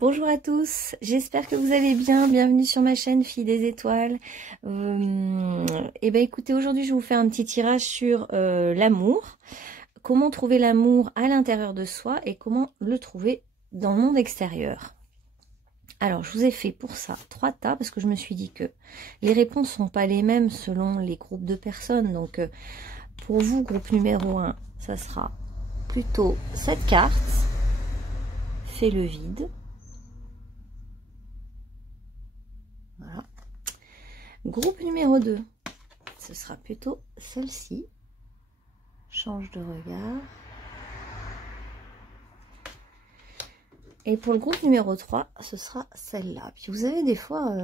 Bonjour à tous, j'espère que vous allez bien, bienvenue sur ma chaîne Fille des Étoiles. Et ben écoutez, aujourd'hui je vais vous faire un petit tirage sur l'amour, comment trouver l'amour à l'intérieur de soi et comment le trouver dans le monde extérieur. Alors je vous ai fait pour ça 3 tas parce que je me suis dit que les réponses sont pas les mêmes selon les groupes de personnes. Donc pour vous, groupe numéro 1, ça sera plutôt cette carte, fais le vide. Voilà. Groupe numéro 2, ce sera plutôt celle-ci. Change de regard. Et pour le groupe numéro 3, ce sera celle-là. Puis vous avez des fois,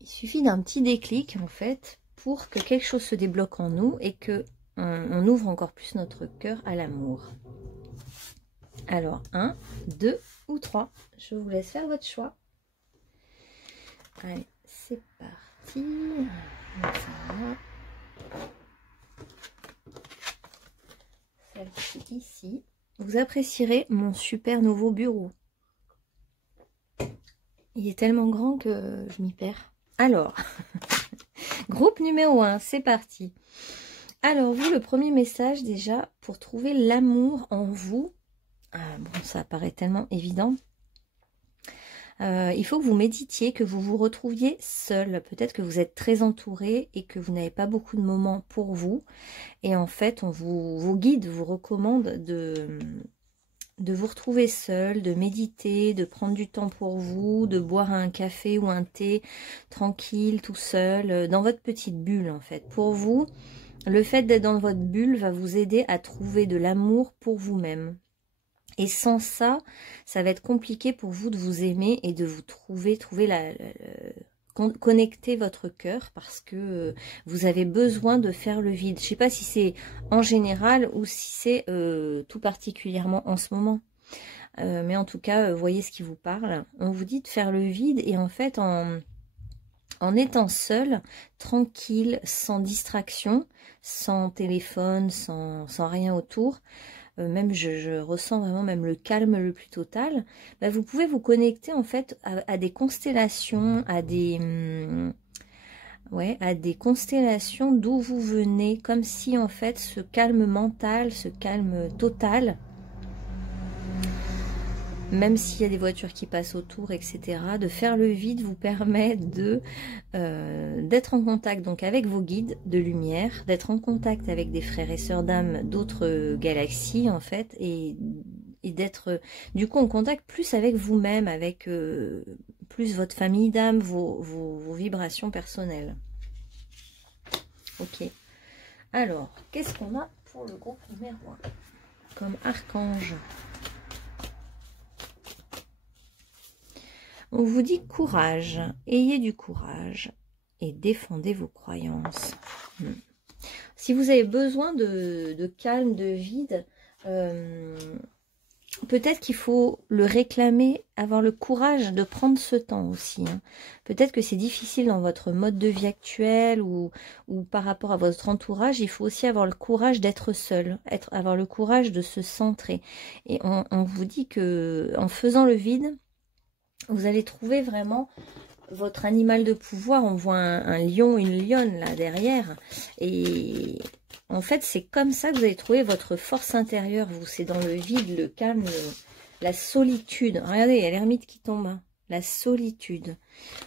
il suffit d'un petit déclic en fait pour que quelque chose se débloque en nous et que on ouvre encore plus notre cœur à l'amour. Alors 1, 2 ou 3, je vous laisse faire votre choix. Allez, c'est parti. Celle-ci ici. Vous apprécierez mon super nouveau bureau. Il est tellement grand que je m'y perds. Alors, groupe numéro 1, c'est parti. Alors, vous, le premier message déjà, pour trouver l'amour en vous. Bon, ça paraît tellement évident. Il faut que vous méditiez, que vous vous retrouviez seul. Peut-être que vous êtes très entouré et que vous n'avez pas beaucoup de moments pour vous. Et en fait, vos guides vous recommandent de vous retrouver seul, de méditer, de prendre du temps pour vous, de boire un café ou un thé tranquille, tout seul, dans votre petite bulle en fait. Pour vous, le fait d'être dans votre bulle va vous aider à trouver de l'amour pour vous-même. Et sans ça, ça va être compliqué pour vous de vous aimer et de vous connecter votre cœur parce que vous avez besoin de faire le vide. Je ne sais pas si c'est en général ou si c'est tout particulièrement en ce moment. Mais en tout cas, voyez ce qui vous parle. On vous dit de faire le vide et en fait, en étant seul, tranquille, sans distraction, sans téléphone, sans rien autour, même je ressens vraiment même le calme le plus total, bah vous pouvez vous connecter en fait à des constellations, à des constellations d'où vous venez, comme si en fait ce calme mental, ce calme total, même s'il y a des voitures qui passent autour, etc., de faire le vide vous permet d'être en contact donc avec vos guides de lumière, d'être en contact avec des frères et sœurs d'âme d'autres galaxies en fait, et d'être du coup en contact plus avec vous-même, avec plus votre famille d'âme, vos vibrations personnelles. Ok. Alors, qu'est-ce qu'on a pour le groupe numéro 1 comme archange? On vous dit courage, ayez du courage et défendez vos croyances. Si vous avez besoin de calme, de vide, peut-être qu'il faut le réclamer, avoir le courage de prendre ce temps aussi. Peut-être que c'est difficile dans votre mode de vie actuel ou par rapport à votre entourage. Il faut aussi avoir le courage d'être seul, avoir le courage de se centrer. Et on vous dit que en faisant le vide, vous allez trouver vraiment votre animal de pouvoir. On voit un lion, une lionne là derrière. Et en fait, c'est comme ça que vous allez trouver votre force intérieure. Vous, c'est dans le vide, le calme, la solitude. Regardez, il y a l'ermite qui tombe. La solitude.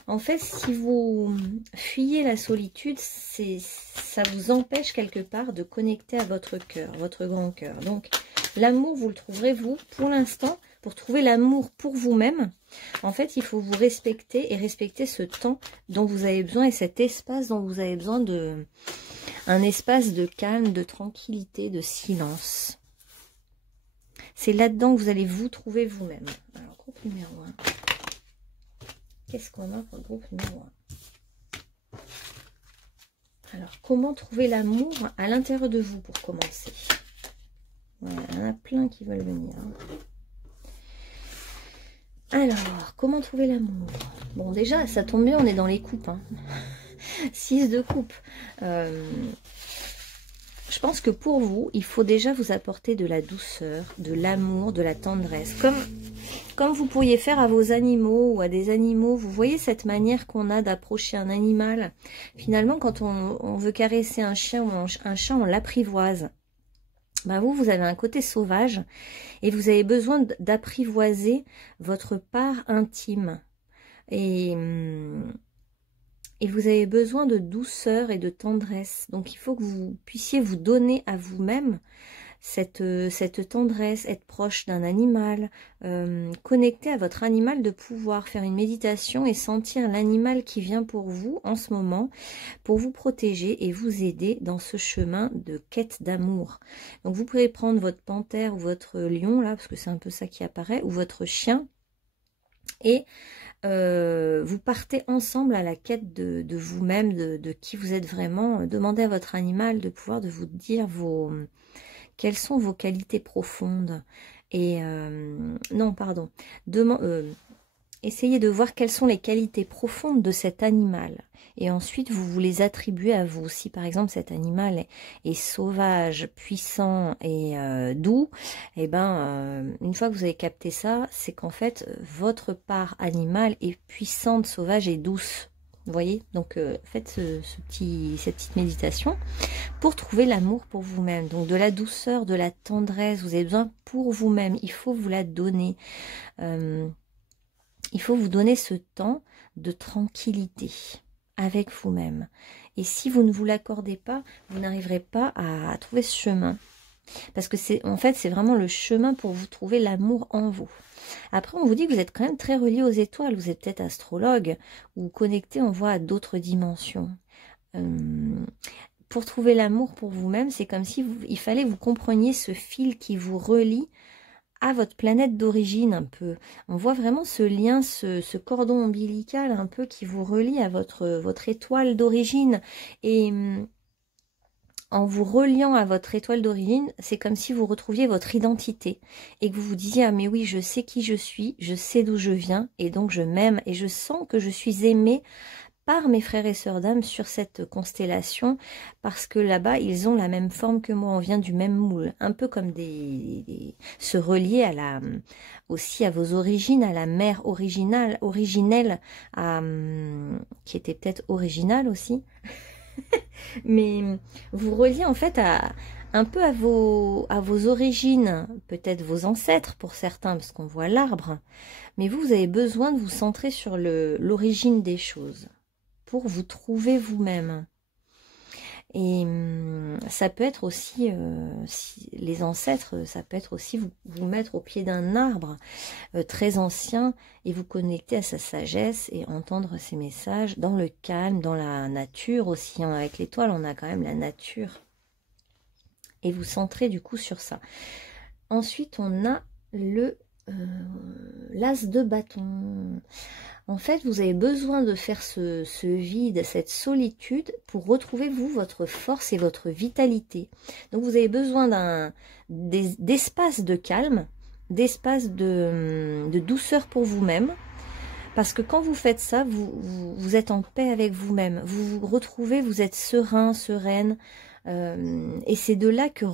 En fait, si vous fuyez la solitude, ça vous empêche quelque part de connecter à votre cœur, votre grand cœur. Donc, l'amour, vous le trouverez, vous, pour l'instant, pour trouver l'amour pour vous-même. En fait, il faut vous respecter et respecter ce temps dont vous avez besoin et cet espace dont vous avez besoin un espace de calme, de tranquillité, de silence. C'est là-dedans que vous allez vous trouver vous-même. Alors, groupe numéro 1. Qu'est-ce qu'on a pour le groupe numéro 1? Alors, comment trouver l'amour à l'intérieur de vous pour commencer? Voilà, il y en a plein qui veulent venir. Alors, comment trouver l'amour? Bon, déjà, ça tombe bien, on est dans les coupes. 6 de coupe. Je pense que pour vous, il faut déjà vous apporter de la douceur, de l'amour, de la tendresse. Comme vous pourriez faire à vos animaux ou à des animaux. Vous voyez cette manière qu'on a d'approcher un animal. Finalement, quand on veut caresser un chien ou un chat, on l'apprivoise. Ben vous avez un côté sauvage et vous avez besoin d'apprivoiser votre part intime. Et vous avez besoin de douceur et de tendresse. Donc il faut que vous puissiez vous donner à vous-même cette tendresse, être proche d'un animal, connecter à votre animal, de pouvoir faire une méditation et sentir l'animal qui vient pour vous en ce moment, pour vous protéger et vous aider dans ce chemin de quête d'amour. Donc vous pouvez prendre votre panthère ou votre lion, là, parce que c'est un peu ça qui apparaît, ou votre chien, et vous partez ensemble à la quête de vous-même, de qui vous êtes vraiment. Demandez à votre animal de pouvoir de vous dire quelles sont vos qualités profondes. Et non, pardon. Essayez de voir quelles sont les qualités profondes de cet animal. Et ensuite, vous les attribuez à vous. Si par exemple cet animal est sauvage, puissant et doux, et ben, une fois que vous avez capté ça, c'est qu'en fait, votre part animale est puissante, sauvage et douce. Vous voyez? Donc, faites cette petite méditation pour trouver l'amour pour vous-même. Donc, de la douceur, de la tendresse, vous avez besoin pour vous-même. Il faut vous la donner. Il faut vous donner ce temps de tranquillité avec vous-même. Et si vous ne vous l'accordez pas, vous n'arriverez pas à trouver ce chemin. Parce que en fait, c'est vraiment le chemin pour vous trouver l'amour en vous. Après, on vous dit que vous êtes quand même très relié aux étoiles. Vous êtes peut-être astrologue ou connecté, on voit, à d'autres dimensions. Pour trouver l'amour pour vous-même, c'est comme si il fallait que vous compreniez ce fil qui vous relie à votre planète d'origine un peu. On voit vraiment ce lien, ce cordon ombilical un peu qui vous relie à votre étoile d'origine. Et en vous reliant à votre étoile d'origine, c'est comme si vous retrouviez votre identité et que vous vous disiez « Ah mais oui, je sais qui je suis, je sais d'où je viens et donc je m'aime et je sens que je suis aimée par mes frères et sœurs d'âme sur cette constellation parce que là-bas, ils ont la même forme que moi, on vient du même moule. » Un peu comme se relier aussi à vos origines, à la mère originelle, qui était peut-être originale aussi. Mais vous reliez en fait un peu à vos origines, peut-être vos ancêtres pour certains, parce qu'on voit l'arbre. Mais vous avez besoin de vous centrer sur l'origine des choses, pour vous trouver vous-même. Et ça peut être aussi, les ancêtres, ça peut être aussi vous mettre au pied d'un arbre très ancien et vous connecter à sa sagesse et entendre ses messages dans le calme, dans la nature aussi. Hein. Avec l'étoile, on a quand même la nature. Et vous centrez du coup sur ça. Ensuite, on a l'as de bâton. En fait, vous avez besoin de faire ce vide, cette solitude pour retrouver, vous, votre force et votre vitalité. Donc, vous avez besoin d'espace de calme, d'espace de douceur pour vous-même. Parce que quand vous faites ça, vous êtes en paix avec vous-même. Vous vous retrouvez, vous êtes serein, sereine. Et c'est de là que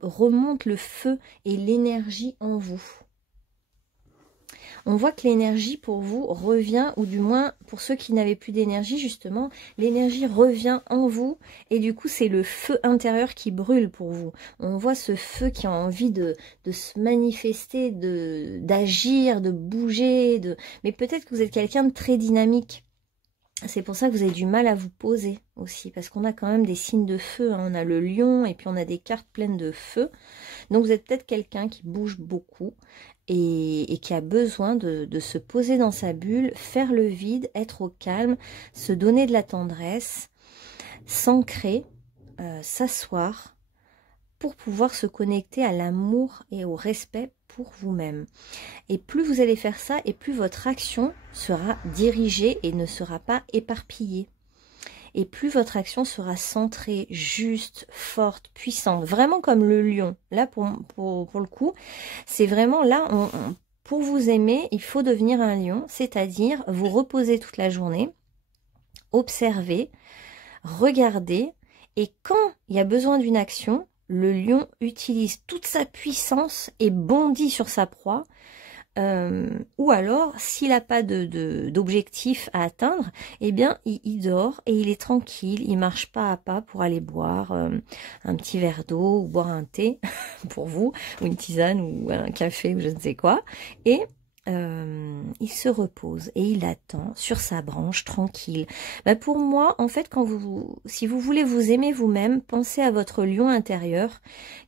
remonte le feu et l'énergie en vous. On voit que l'énergie pour vous revient, ou du moins pour ceux qui n'avaient plus d'énergie, justement, l'énergie revient en vous et du coup c'est le feu intérieur qui brûle pour vous. On voit ce feu qui a envie de se manifester, d'agir, de bouger, mais peut-être que vous êtes quelqu'un de très dynamique. C'est pour ça que vous avez du mal à vous poser aussi, parce qu'on a quand même des signes de feu, hein. On a le lion et puis on a des cartes pleines de feu. Donc vous êtes peut-être quelqu'un qui bouge beaucoup et qui a besoin de se poser dans sa bulle, faire le vide, être au calme, se donner de la tendresse, s'ancrer, s'asseoir pour pouvoir se connecter à l'amour et au respect pour vous-même. Et plus vous allez faire ça, et plus votre action sera dirigée et ne sera pas éparpillée. Et plus votre action sera centrée, juste, forte, puissante, vraiment comme le lion. Là, pour le coup, c'est vraiment là, pour vous aimer, il faut devenir un lion, c'est-à-dire vous reposer toute la journée, observer, regarder Et quand il y a besoin d'une action, le lion utilise toute sa puissance et bondit sur sa proie. Ou alors, s'il n'a pas d'objectif à atteindre, eh bien, il dort et il est tranquille, il marche pas à pas pour aller boire un petit verre d'eau ou boire un thé, pour vous, ou une tisane ou un café ou je ne sais quoi. Et il se repose et il attend sur sa branche tranquille. Ben pour moi, en fait, si vous voulez vous aimer vous-même, pensez à votre lion intérieur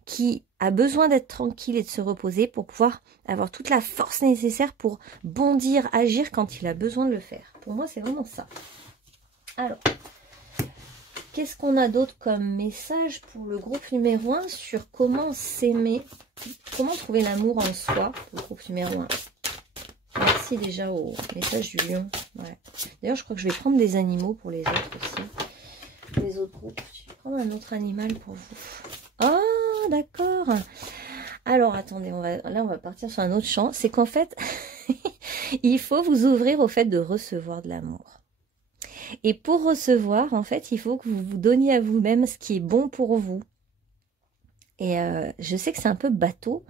qui a besoin d'être tranquille et de se reposer pour pouvoir avoir toute la force nécessaire pour bondir, agir quand il a besoin de le faire. Pour moi, c'est vraiment ça. Alors, qu'est-ce qu'on a d'autre comme message pour le groupe numéro 1 sur comment s'aimer, comment trouver l'amour en soi, le groupe numéro 1. Merci déjà au message du lion. Ouais. D'ailleurs, je crois que je vais prendre des animaux pour les autres aussi. Pour les autres groupes. Je vais prendre un autre animal pour vous. Oh, d'accord. Alors, attendez, là, on va partir sur un autre champ. C'est qu'en fait, il faut vous ouvrir au fait de recevoir de l'amour. Et pour recevoir, en fait, il faut que vous vous donniez à vous-même ce qui est bon pour vous. Et je sais que c'est un peu bateau,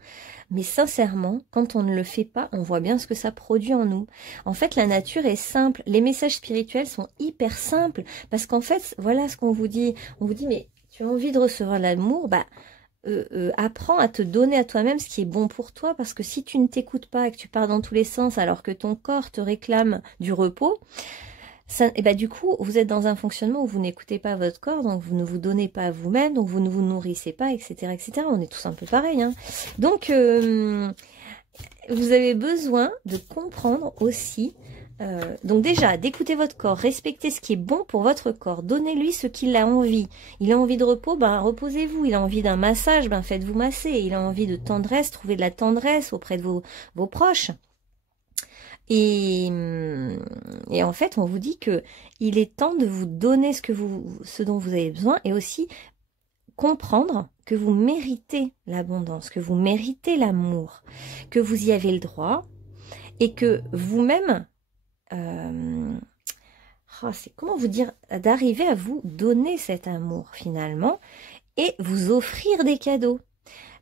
mais sincèrement, quand on ne le fait pas, on voit bien ce que ça produit en nous. En fait, la nature est simple. Les messages spirituels sont hyper simples. Parce qu'en fait, voilà ce qu'on vous dit. On vous dit, mais tu as envie de recevoir l'amour, bah, apprends à te donner à toi-même ce qui est bon pour toi. Parce que si tu ne t'écoutes pas et que tu pars dans tous les sens alors que ton corps te réclame du repos, et bah, du coup, vous êtes dans un fonctionnement où vous n'écoutez pas votre corps, donc vous ne vous donnez pas à vous-même, donc vous ne vous nourrissez pas, etc., etc. On est tous un peu pareil, hein. Donc, vous avez besoin de comprendre aussi, donc déjà, d'écouter votre corps, respecter ce qui est bon pour votre corps, donnez-lui ce qu'il a envie. Il a envie de repos, ben reposez-vous. Il a envie d'un massage, ben faites-vous masser. Il a envie de tendresse, trouvez de la tendresse auprès de vos proches. Et en fait, on vous dit que il est temps de vous donner ce dont vous avez besoin et aussi comprendre que vous méritez l'abondance, que vous méritez l'amour, que vous y avez le droit et que vous-même, c'est comment vous dire, d'arriver à vous donner cet amour finalement et vous offrir des cadeaux.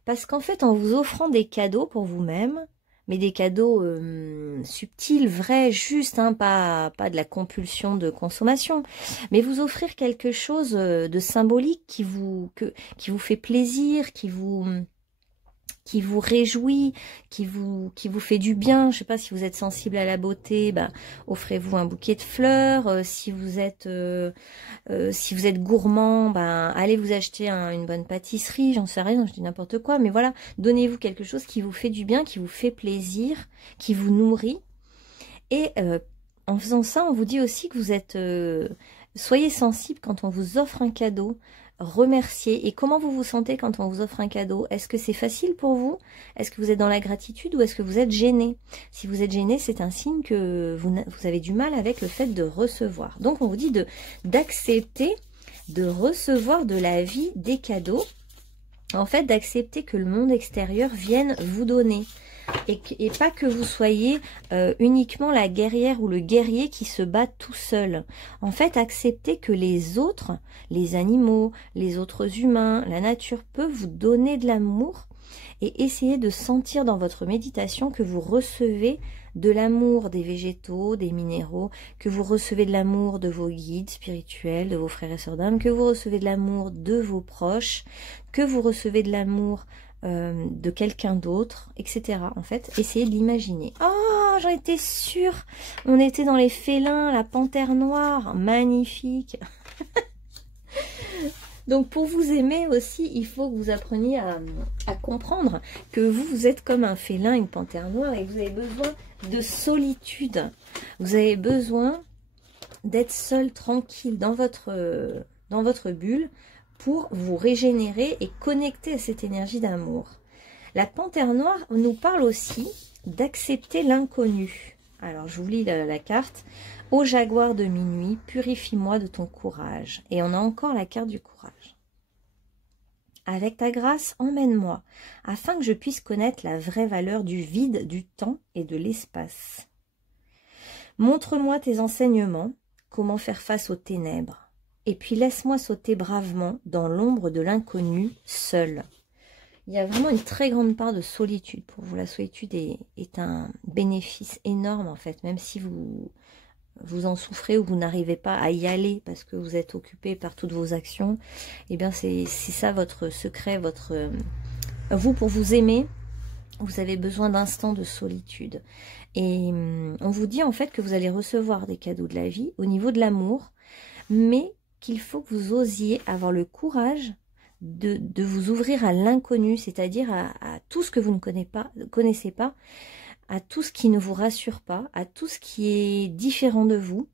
Parce qu'en fait, en vous offrant des cadeaux pour vous-même, mais des cadeaux subtils, vrais, justes, hein, pas de la compulsion de consommation, mais vous offrir quelque chose de symbolique qui vous fait plaisir, qui vous réjouit, qui vous fait du bien. Je sais pas, si vous êtes sensible à la beauté, bah, offrez-vous un bouquet de fleurs. Si vous êtes gourmand, bah, allez vous acheter une bonne pâtisserie, j'en sais rien, je dis n'importe quoi, mais voilà, donnez-vous quelque chose qui vous fait du bien, qui vous fait plaisir, qui vous nourrit. Et en faisant ça, on vous dit aussi que vous êtes... soyez sensible quand on vous offre un cadeau, remercier. Et comment vous vous sentez quand on vous offre un cadeau? Est-ce que c'est facile pour vous? Est-ce que vous êtes dans la gratitude ou est-ce que vous êtes gêné? Si vous êtes gêné, c'est un signe que vous avez du mal avec le fait de recevoir. Donc on vous dit d'accepter de recevoir de la vie des cadeaux. En fait, d'accepter que le monde extérieur vienne vous donner. Et pas que vous soyez uniquement la guerrière ou le guerrier qui se bat tout seul. En fait, acceptez que les autres, les animaux, les autres humains, la nature peut vous donner de l'amour et essayez de sentir dans votre méditation que vous recevez de l'amour des végétaux, des minéraux, que vous recevez de l'amour de vos guides spirituels, de vos frères et sœurs d'âme, que vous recevez de l'amour de vos proches, que vous recevez de l'amour de quelqu'un d'autre, etc. En fait, essayez de l'imaginer. Oh, j'en étais sûre. On était dans les félins, la panthère noire. Magnifique. Donc, pour vous aimer aussi, il faut que vous appreniez à comprendre que vous êtes comme un félin, une panthère noire, et que vous avez besoin de solitude. Vous avez besoin d'être seul, tranquille, dans votre bulle, pour vous régénérer et connecter à cette énergie d'amour. La panthère noire nous parle aussi d'accepter l'inconnu. Alors, je vous lis la carte. Ô jaguar de minuit, purifie-moi de ton courage. Et on a encore la carte du courage. Avec ta grâce, emmène-moi, afin que je puisse connaître la vraie valeur du vide, du temps et de l'espace. Montre-moi tes enseignements, comment faire face aux ténèbres, et puis laisse-moi sauter bravement dans l'ombre de l'inconnu, seul. Il y a vraiment une très grande part de solitude pour vous. La solitude est un bénéfice énorme en fait, même si vous en souffrez ou vous n'arrivez pas à y aller parce que vous êtes occupé par toutes vos actions. Eh bien c'est ça votre secret, vous pour vous aimer. Vous avez besoin d'instants de solitude. Et on vous dit en fait que vous allez recevoir des cadeaux de la vie au niveau de l'amour, mais qu'il faut que vous osiez avoir le courage de vous ouvrir à l'inconnu, c'est-à-dire à tout ce que vous ne connaissez pas, à tout ce qui ne vous rassure pas, à tout ce qui est différent de vous,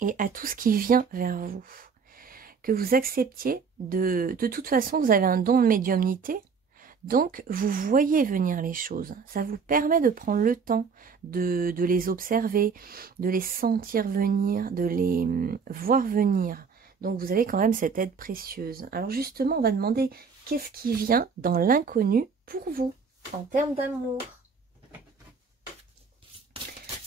et à tout ce qui vient vers vous. Que vous acceptiez de toute façon, vous avez un don de médiumnité, donc vous voyez venir les choses. Ça vous permet de prendre le temps de les observer, de les sentir venir, de les voir venir. Donc vous avez quand même cette aide précieuse. Alors justement, on va demander qu'est-ce qui vient dans l'inconnu pour vous, en termes d'amour.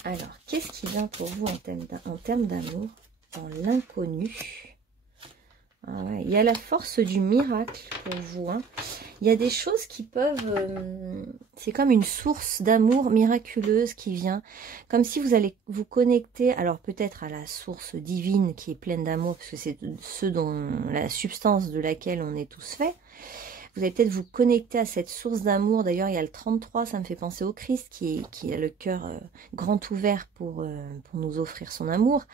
Alors, qu'est-ce qui vient pour vous en termes d'amour, dans l'inconnu? Ah ouais, il y a la force du miracle pour vous. Hein. Il y a des choses qui peuvent... c'est comme une source d'amour miraculeuse qui vient. Comme si vous allez vous connecter, alors peut-être à la source divine qui est pleine d'amour, parce que c'est ce dont la substance de laquelle on est tous faits. Vous allez peut-être vous connecter à cette source d'amour. D'ailleurs, il y a le 33, ça me fait penser au Christ, qui a le cœur grand ouvert pour nous offrir son amour.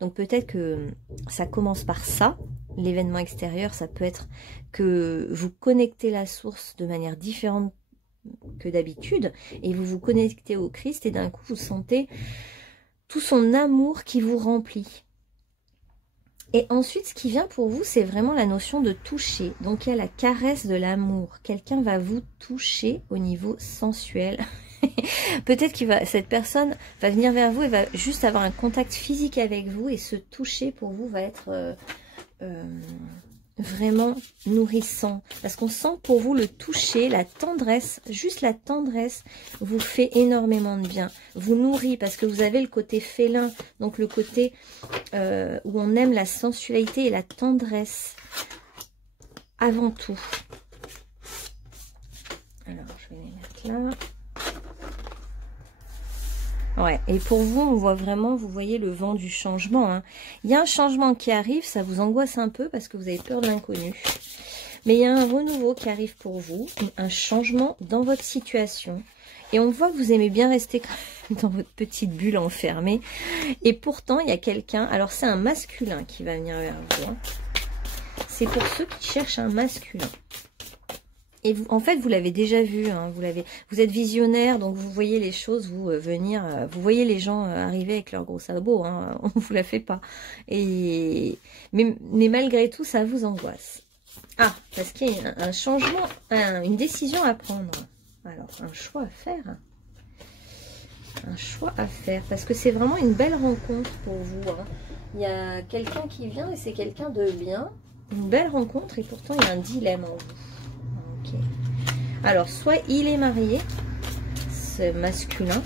Donc peut-être que ça commence par ça. L'événement extérieur, ça peut être que vous connectez la source de manière différente que d'habitude. Et vous vous connectez au Christ et d'un coup, vous sentez tout son amour qui vous remplit. Et ensuite, ce qui vient pour vous, c'est vraiment la notion de toucher. Donc, il y a la caresse de l'amour. Quelqu'un va vous toucher au niveau sensuel. Peut-être que cette personne va venir vers vous et va juste avoir un contact physique avec vous. Et ce toucher, pour vous, va être vraiment nourrissant. Parce qu'on sent pour vous le toucher, la tendresse, juste la tendresse vous fait énormément de bien. Vous nourrit parce que vous avez le côté félin, donc le côté où on aime la sensualité et la tendresse avant tout. Alors, je vais les mettre là. Ouais, et pour vous, on voit vraiment, vous voyez le vent du changement. Hein. Il y a un changement qui arrive, ça vous angoisse un peu parce que vous avez peur de l'inconnu. Mais il y a un renouveau qui arrive pour vous, un changement dans votre situation. Et on voit que vous aimez bien rester dans votre petite bulle enfermée. Et pourtant, il y a quelqu'un, alors c'est un masculin qui va venir vers vous. Hein. C'est pour ceux qui cherchent un masculin. Et vous, en fait, vous l'avez déjà vu, hein, vous êtes visionnaire, donc vous voyez les choses vous venir, vous voyez les gens arriver avec leurs gros sabots, hein, on ne vous la fait pas. Mais malgré tout, ça vous angoisse. Ah, parce qu'il y a un changement, une décision à prendre. Alors, un choix à faire. Un choix à faire, parce que c'est vraiment une belle rencontre pour vous. Hein. Il y a quelqu'un qui vient et c'est quelqu'un de bien. Une belle rencontre et pourtant il y a un dilemme en vous. Okay. Alors, soit il est marié, ce masculin,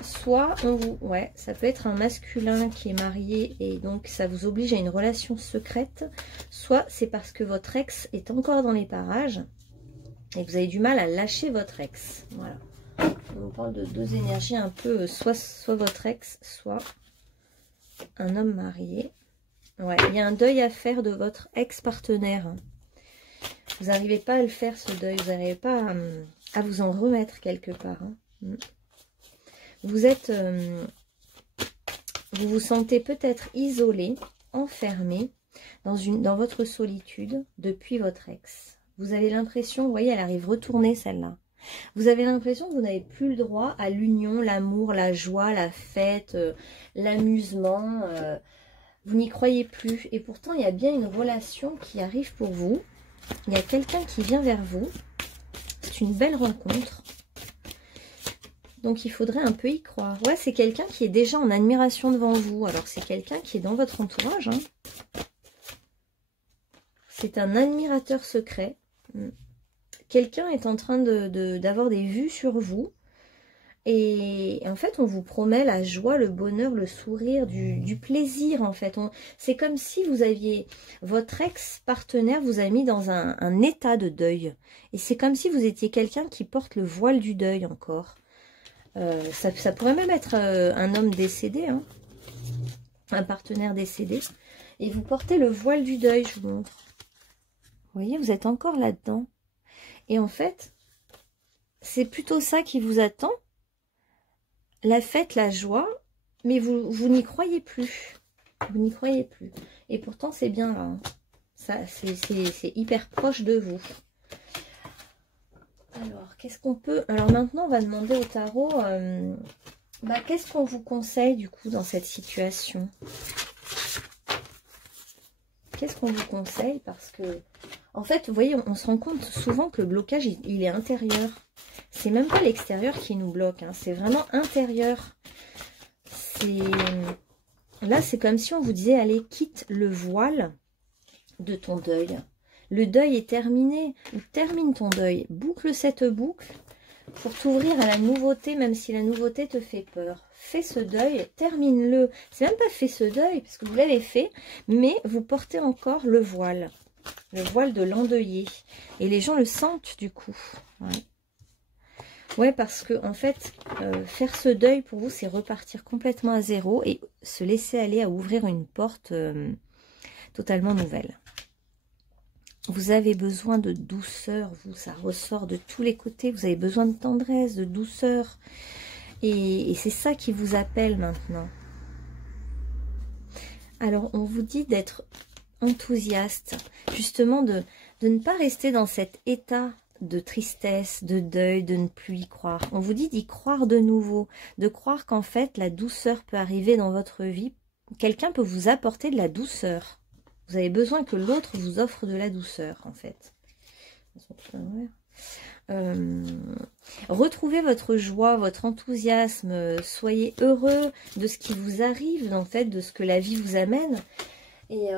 soit ouais, ça peut être un masculin qui est marié et donc ça vous oblige à une relation secrète, soit c'est parce que votre ex est encore dans les parages et que vous avez du mal à lâcher votre ex. Voilà. On parle de deux énergies un peu, soit votre ex, soit un homme marié. Ouais, il y a un deuil à faire de votre ex-partenaire. Vous n'arrivez pas à le faire, ce deuil. Vous n'arrivez pas à vous en remettre quelque part. Hein. Vous êtes... vous vous sentez peut-être isolé, enfermé dans votre solitude depuis votre ex. Vous avez l'impression, vous voyez, elle arrive retournée celle-là. Vous avez l'impression que vous n'avez plus le droit à l'union, l'amour, la joie, la fête, l'amusement. Vous n'y croyez plus. Et pourtant, il y a bien une relation qui arrive pour vous. Il y a quelqu'un qui vient vers vous. C'est une belle rencontre. Donc, il faudrait un peu y croire. Ouais, c'est quelqu'un qui est déjà en admiration devant vous. Alors, c'est quelqu'un qui est dans votre entourage. Hein. C'est un admirateur secret. Quelqu'un est en train d'avoir des vues sur vous. Et en fait, on vous promet la joie, le bonheur, le sourire, du plaisir, en fait. C'est comme si vous aviez... Votre ex-partenaire vous a mis dans un état de deuil. Et c'est comme si vous étiez quelqu'un qui porte le voile du deuil encore. Ça pourrait même être un homme décédé, hein, un partenaire décédé. Et vous portez le voile du deuil, je vous montre. Vous voyez, vous êtes encore là-dedans. Et en fait, c'est plutôt ça qui vous attend. La fête, la joie, mais vous n'y croyez plus. Vous n'y croyez plus. Et pourtant, c'est bien là. Hein. C'est hyper proche de vous. Alors, qu'est-ce qu'on peut... Alors maintenant, on va demander au tarot, qu'est-ce qu'on vous conseille du coup dans cette situation? Qu'est-ce qu'on vous conseille? Parce que, en fait, vous voyez, on se rend compte souvent que le blocage, il est intérieur. C'est même pas l'extérieur qui nous bloque, hein, c'est vraiment intérieur. Là, c'est comme si on vous disait, allez, quitte le voile de ton deuil. Le deuil est terminé, ou termine ton deuil. Boucle cette boucle pour t'ouvrir à la nouveauté, même si la nouveauté te fait peur. Fais ce deuil, termine-le. C'est même pas fait ce deuil, parce que vous l'avez fait, mais vous portez encore le voile de l'endeuillé. Et les gens le sentent du coup. Ouais, parce que en fait, faire ce deuil pour vous, c'est repartir complètement à zéro et se laisser aller à ouvrir une porte totalement nouvelle. Vous avez besoin de douceur, vous, ça ressort de tous les côtés. Vous avez besoin de tendresse, de douceur. Et c'est ça qui vous appelle maintenant. Alors, on vous dit d'être enthousiaste, justement de ne pas rester dans cet état de tristesse, de deuil, de ne plus y croire. On vous dit d'y croire de nouveau, de croire qu'en fait, la douceur peut arriver dans votre vie. Quelqu'un peut vous apporter de la douceur. Vous avez besoin que l'autre vous offre de la douceur, en fait. Retrouvez votre joie, votre enthousiasme. Soyez heureux de ce qui vous arrive, en fait, de ce que la vie vous amène. Et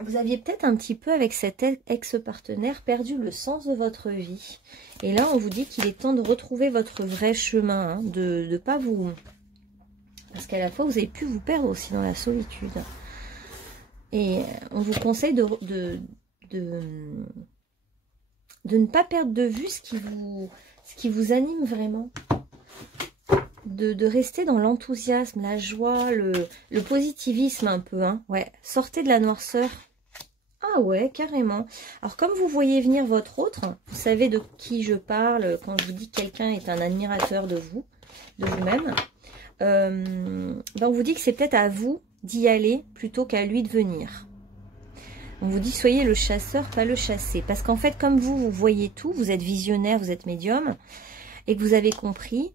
vous aviez peut-être un petit peu, avec cet ex-partenaire, perdu le sens de votre vie. Et là, on vous dit qu'il est temps de retrouver votre vrai chemin, hein, de ne pas vous... Parce qu'à la fois, vous avez pu vous perdre aussi dans la solitude. Et on vous conseille de ne pas perdre de vue ce qui vous anime vraiment. De rester dans l'enthousiasme, la joie, le positivisme un peu. Hein. Ouais, sortez de la noirceur. Ah ouais, carrément. Alors comme vous voyez venir votre autre, vous savez de qui je parle quand je vous dis que quelqu'un est un admirateur de vous, de vous-même. On vous dit que c'est peut-être à vous d'y aller plutôt qu'à lui de venir. On vous dit soyez le chasseur, pas le chassé. Parce qu'en fait, comme vous voyez tout, vous êtes visionnaire, vous êtes médium, et que vous avez compris,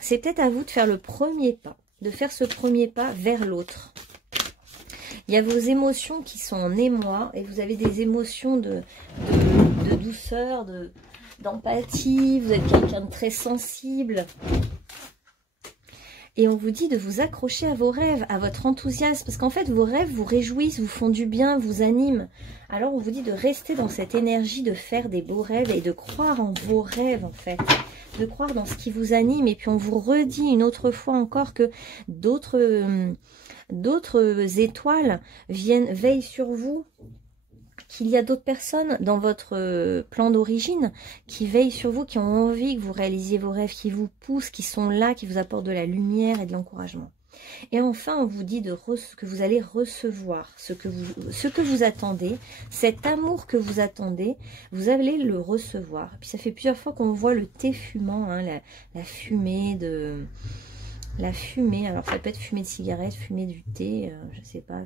c'est peut-être à vous de faire le premier pas, de faire ce premier pas vers l'autre. Il y a vos émotions qui sont en émoi, et vous avez des émotions de douceur, d'empathie, vous êtes quelqu'un de très sensible. Et on vous dit de vous accrocher à vos rêves, à votre enthousiasme. Parce qu'en fait, vos rêves vous réjouissent, vous font du bien, vous animent. Alors, on vous dit de rester dans cette énergie, de faire des beaux rêves et de croire en vos rêves, en fait. De croire dans ce qui vous anime. Et puis, on vous redit une autre fois encore que d'autres étoiles veillent sur vous. Qu'il y a d'autres personnes dans votre plan d'origine qui veillent sur vous, qui ont envie que vous réalisiez vos rêves, qui vous poussent, qui sont là, qui vous apportent de la lumière et de l'encouragement. Et enfin, on vous dit que vous allez recevoir ce que vous attendez, cet amour que vous attendez, vous allez le recevoir. Et puis ça fait plusieurs fois qu'on voit le thé fumant, hein, la fumée de... La fumée, alors ça peut être fumée de cigarette, fumée du thé, je sais pas,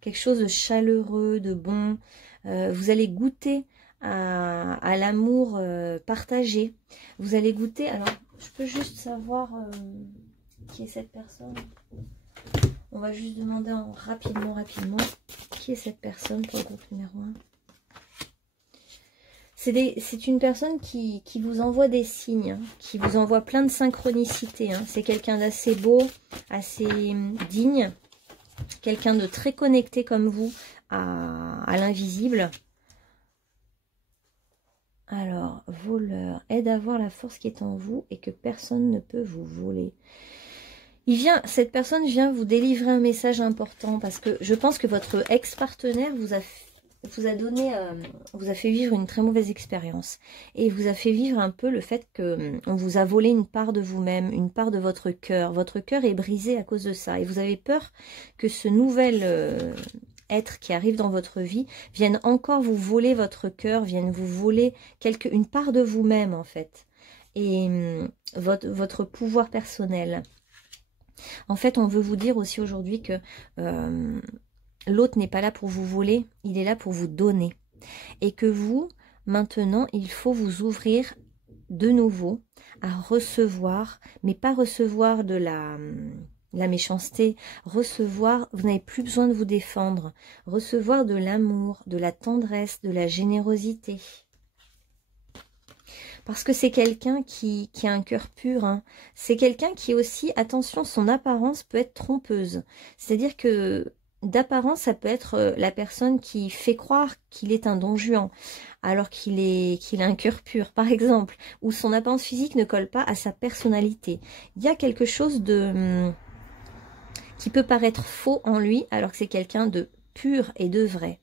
quelque chose de chaleureux, de bon. Vous allez goûter à l'amour partagé. Vous allez goûter, alors je peux juste savoir qui est cette personne. On va juste demander rapidement, qui est cette personne pour le groupe numéro 1. C'est une personne qui vous envoie des signes, hein, qui vous envoie plein de synchronicité. Hein. C'est quelqu'un d'assez beau, assez digne, quelqu'un de très connecté comme vous à l'invisible. Alors, voleur, aide à voir la force qui est en vous et que personne ne peut vous voler. Cette personne vient vous délivrer un message important parce que je pense que votre ex-partenaire vous a donné, vous a fait vivre une très mauvaise expérience et vous a fait vivre un peu le fait que on vous a volé une part de vous-même, une part de votre cœur. Votre cœur est brisé à cause de ça et vous avez peur que ce nouvel être qui arrive dans votre vie vienne encore vous voler votre cœur, vienne vous voler une part de vous-même en fait et votre pouvoir personnel. En fait, on veut vous dire aussi aujourd'hui que l'autre n'est pas là pour vous voler, il est là pour vous donner. Et que vous, maintenant, il faut vous ouvrir de nouveau à recevoir, mais pas recevoir de la méchanceté, recevoir, vous n'avez plus besoin de vous défendre, recevoir de l'amour, de la tendresse, de la générosité. Parce que c'est quelqu'un qui a un cœur pur. Hein. C'est quelqu'un qui aussi, attention, son apparence peut être trompeuse. C'est-à-dire que d'apparence, ça peut être la personne qui fait croire qu'il est un don Juan, alors qu'il a un cœur pur, par exemple. Ou son apparence physique ne colle pas à sa personnalité. Il y a quelque chose qui peut paraître faux en lui, alors que c'est quelqu'un de pur et de vrai.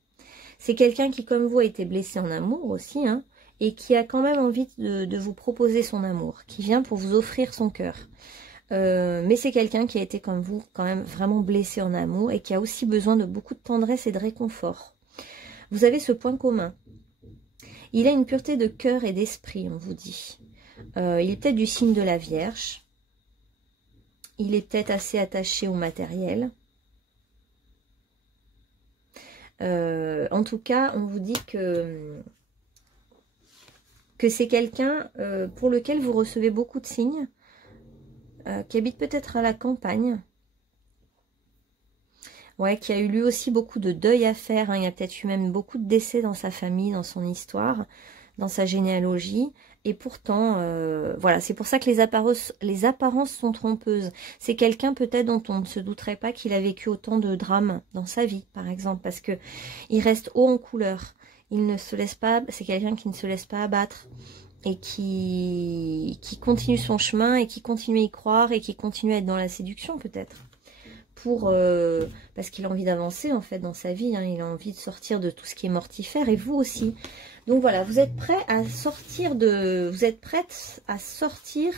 C'est quelqu'un qui, comme vous, a été blessé en amour aussi, hein, et qui a quand même envie de vous proposer son amour, qui vient pour vous offrir son cœur. Mais c'est quelqu'un qui a été comme vous, quand même vraiment blessé en amour, et qui a aussi besoin de beaucoup de tendresse et de réconfort. Vous avez ce point commun. Il a une pureté de cœur et d'esprit, on vous dit. Il est peut-être du signe de la Vierge. Il est peut-être assez attaché au matériel. En tout cas, on vous dit que c'est quelqu'un pour lequel vous recevez beaucoup de signes, qui habite peut-être à la campagne, ouais, qui a eu lui aussi beaucoup de deuil à faire, hein. Il y a peut-être eu même beaucoup de décès dans sa famille, dans son histoire, dans sa généalogie, et pourtant, voilà, c'est pour ça que les apparences sont trompeuses. C'est quelqu'un peut-être dont on ne se douterait pas qu'il a vécu autant de drames dans sa vie, par exemple, parce que il reste haut en couleur. Il ne se laisse pas, c'est quelqu'un qui ne se laisse pas abattre et qui continue son chemin et qui continue à y croire et qui continue à être dans la séduction peut-être. Parce qu'il a envie d'avancer en fait dans sa vie, hein, il a envie de sortir de tout ce qui est mortifère et vous aussi. Donc voilà, vous êtes prêts à sortir vous êtes prête à sortir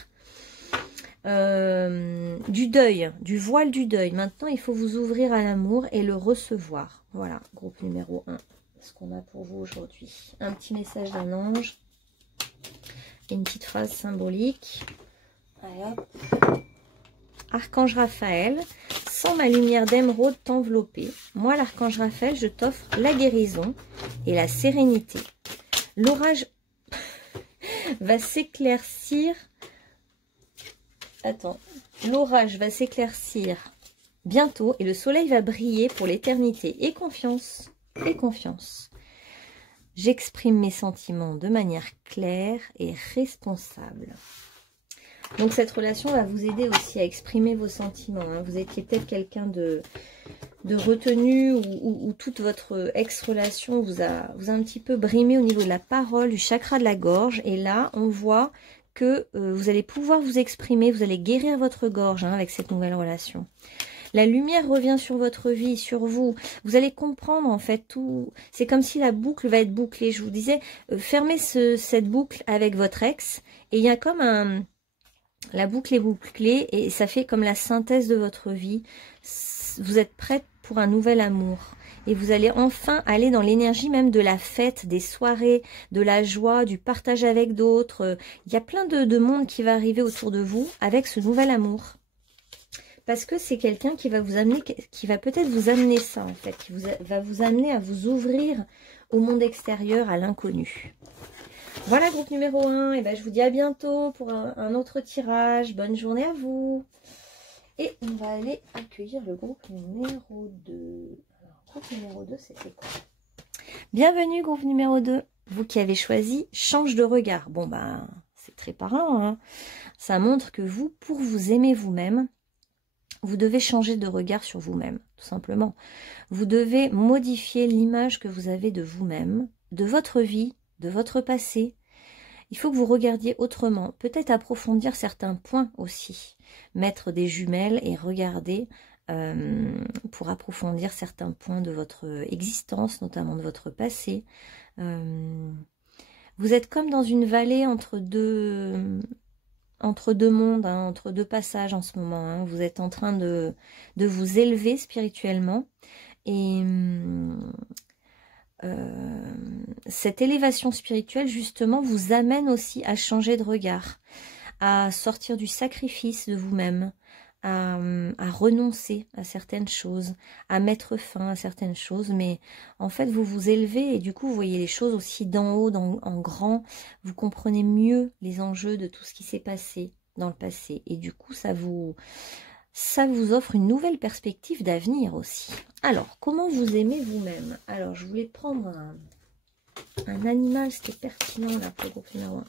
du deuil, du voile du deuil. Maintenant, il faut vous ouvrir à l'amour et le recevoir. Voilà, groupe numéro 1. Ce qu'on a pour vous aujourd'hui. Un petit message d'un ange. Et une petite phrase symbolique. Allez, hop. Archange Raphaël, sans ma lumière d'émeraude t'envelopper, moi l'archange Raphaël, je t'offre la guérison et la sérénité. L'orage va s'éclaircir. Attends, l'orage va s'éclaircir bientôt et le soleil va briller pour l'éternité. Et confiance, et confiance. J'exprime mes sentiments de manière claire et responsable. Donc cette relation va vous aider aussi à exprimer vos sentiments. Hein. Vous étiez peut-être quelqu'un de retenu ou toute votre ex-relation vous a un petit peu brimé au niveau de la parole, du chakra de la gorge. Et là, on voit que vous allez pouvoir vous exprimer, vous allez guérir votre gorge hein, avec cette nouvelle relation. La lumière revient sur votre vie, sur vous. Vous allez comprendre en fait tout. C'est comme si la boucle va être bouclée. Je vous disais, fermez cette boucle avec votre ex. Et il y a comme la boucle est bouclée et ça fait comme la synthèse de votre vie. Vous êtes prête pour un nouvel amour. Et vous allez enfin aller dans l'énergie même de la fête, des soirées, de la joie, du partage avec d'autres. Il y a plein de monde qui va arriver autour de vous avec ce nouvel amour. Parce que c'est quelqu'un qui va vous amener, qui va peut-être vous amener ça en fait, qui va vous amener à vous ouvrir au monde extérieur, à l'inconnu. Voilà groupe numéro 1, et ben je vous dis à bientôt pour un autre tirage. Bonne journée à vous. Et on va aller accueillir le groupe numéro 2. Alors, groupe numéro 2, c'était quoi? Bienvenue groupe numéro 2. Vous qui avez choisi change de regard. Bon ben, c'est très parlant. Hein. Ça montre que vous, pour vous aimer vous-même, vous devez changer de regard sur vous-même, tout simplement. Vous devez modifier l'image que vous avez de vous-même, de votre vie, de votre passé, Il faut que vous regardiez autrement, peut-être approfondir certains points aussi, mettre des jumelles et regarder pour approfondir certains points de votre existence, notamment de votre passé. Vous êtes comme dans une vallée entre deux mondes, hein, entre deux passages en ce moment. Hein. Vous êtes en train de vous élever spirituellement. Et cette élévation spirituelle, justement, vous amène aussi à changer de regard, à sortir du sacrifice de vous-même, à renoncer à certaines choses, à mettre fin à certaines choses, mais en fait vous vous élevez et du coup vous voyez les choses aussi d'en haut, en grand, vous comprenez mieux les enjeux de tout ce qui s'est passé dans le passé et du coup ça vous offre une nouvelle perspective d'avenir aussi. Alors, comment vous aimez vous-même? Alors, je voulais prendre un animal, c'était pertinent là pour le groupe numéro 1.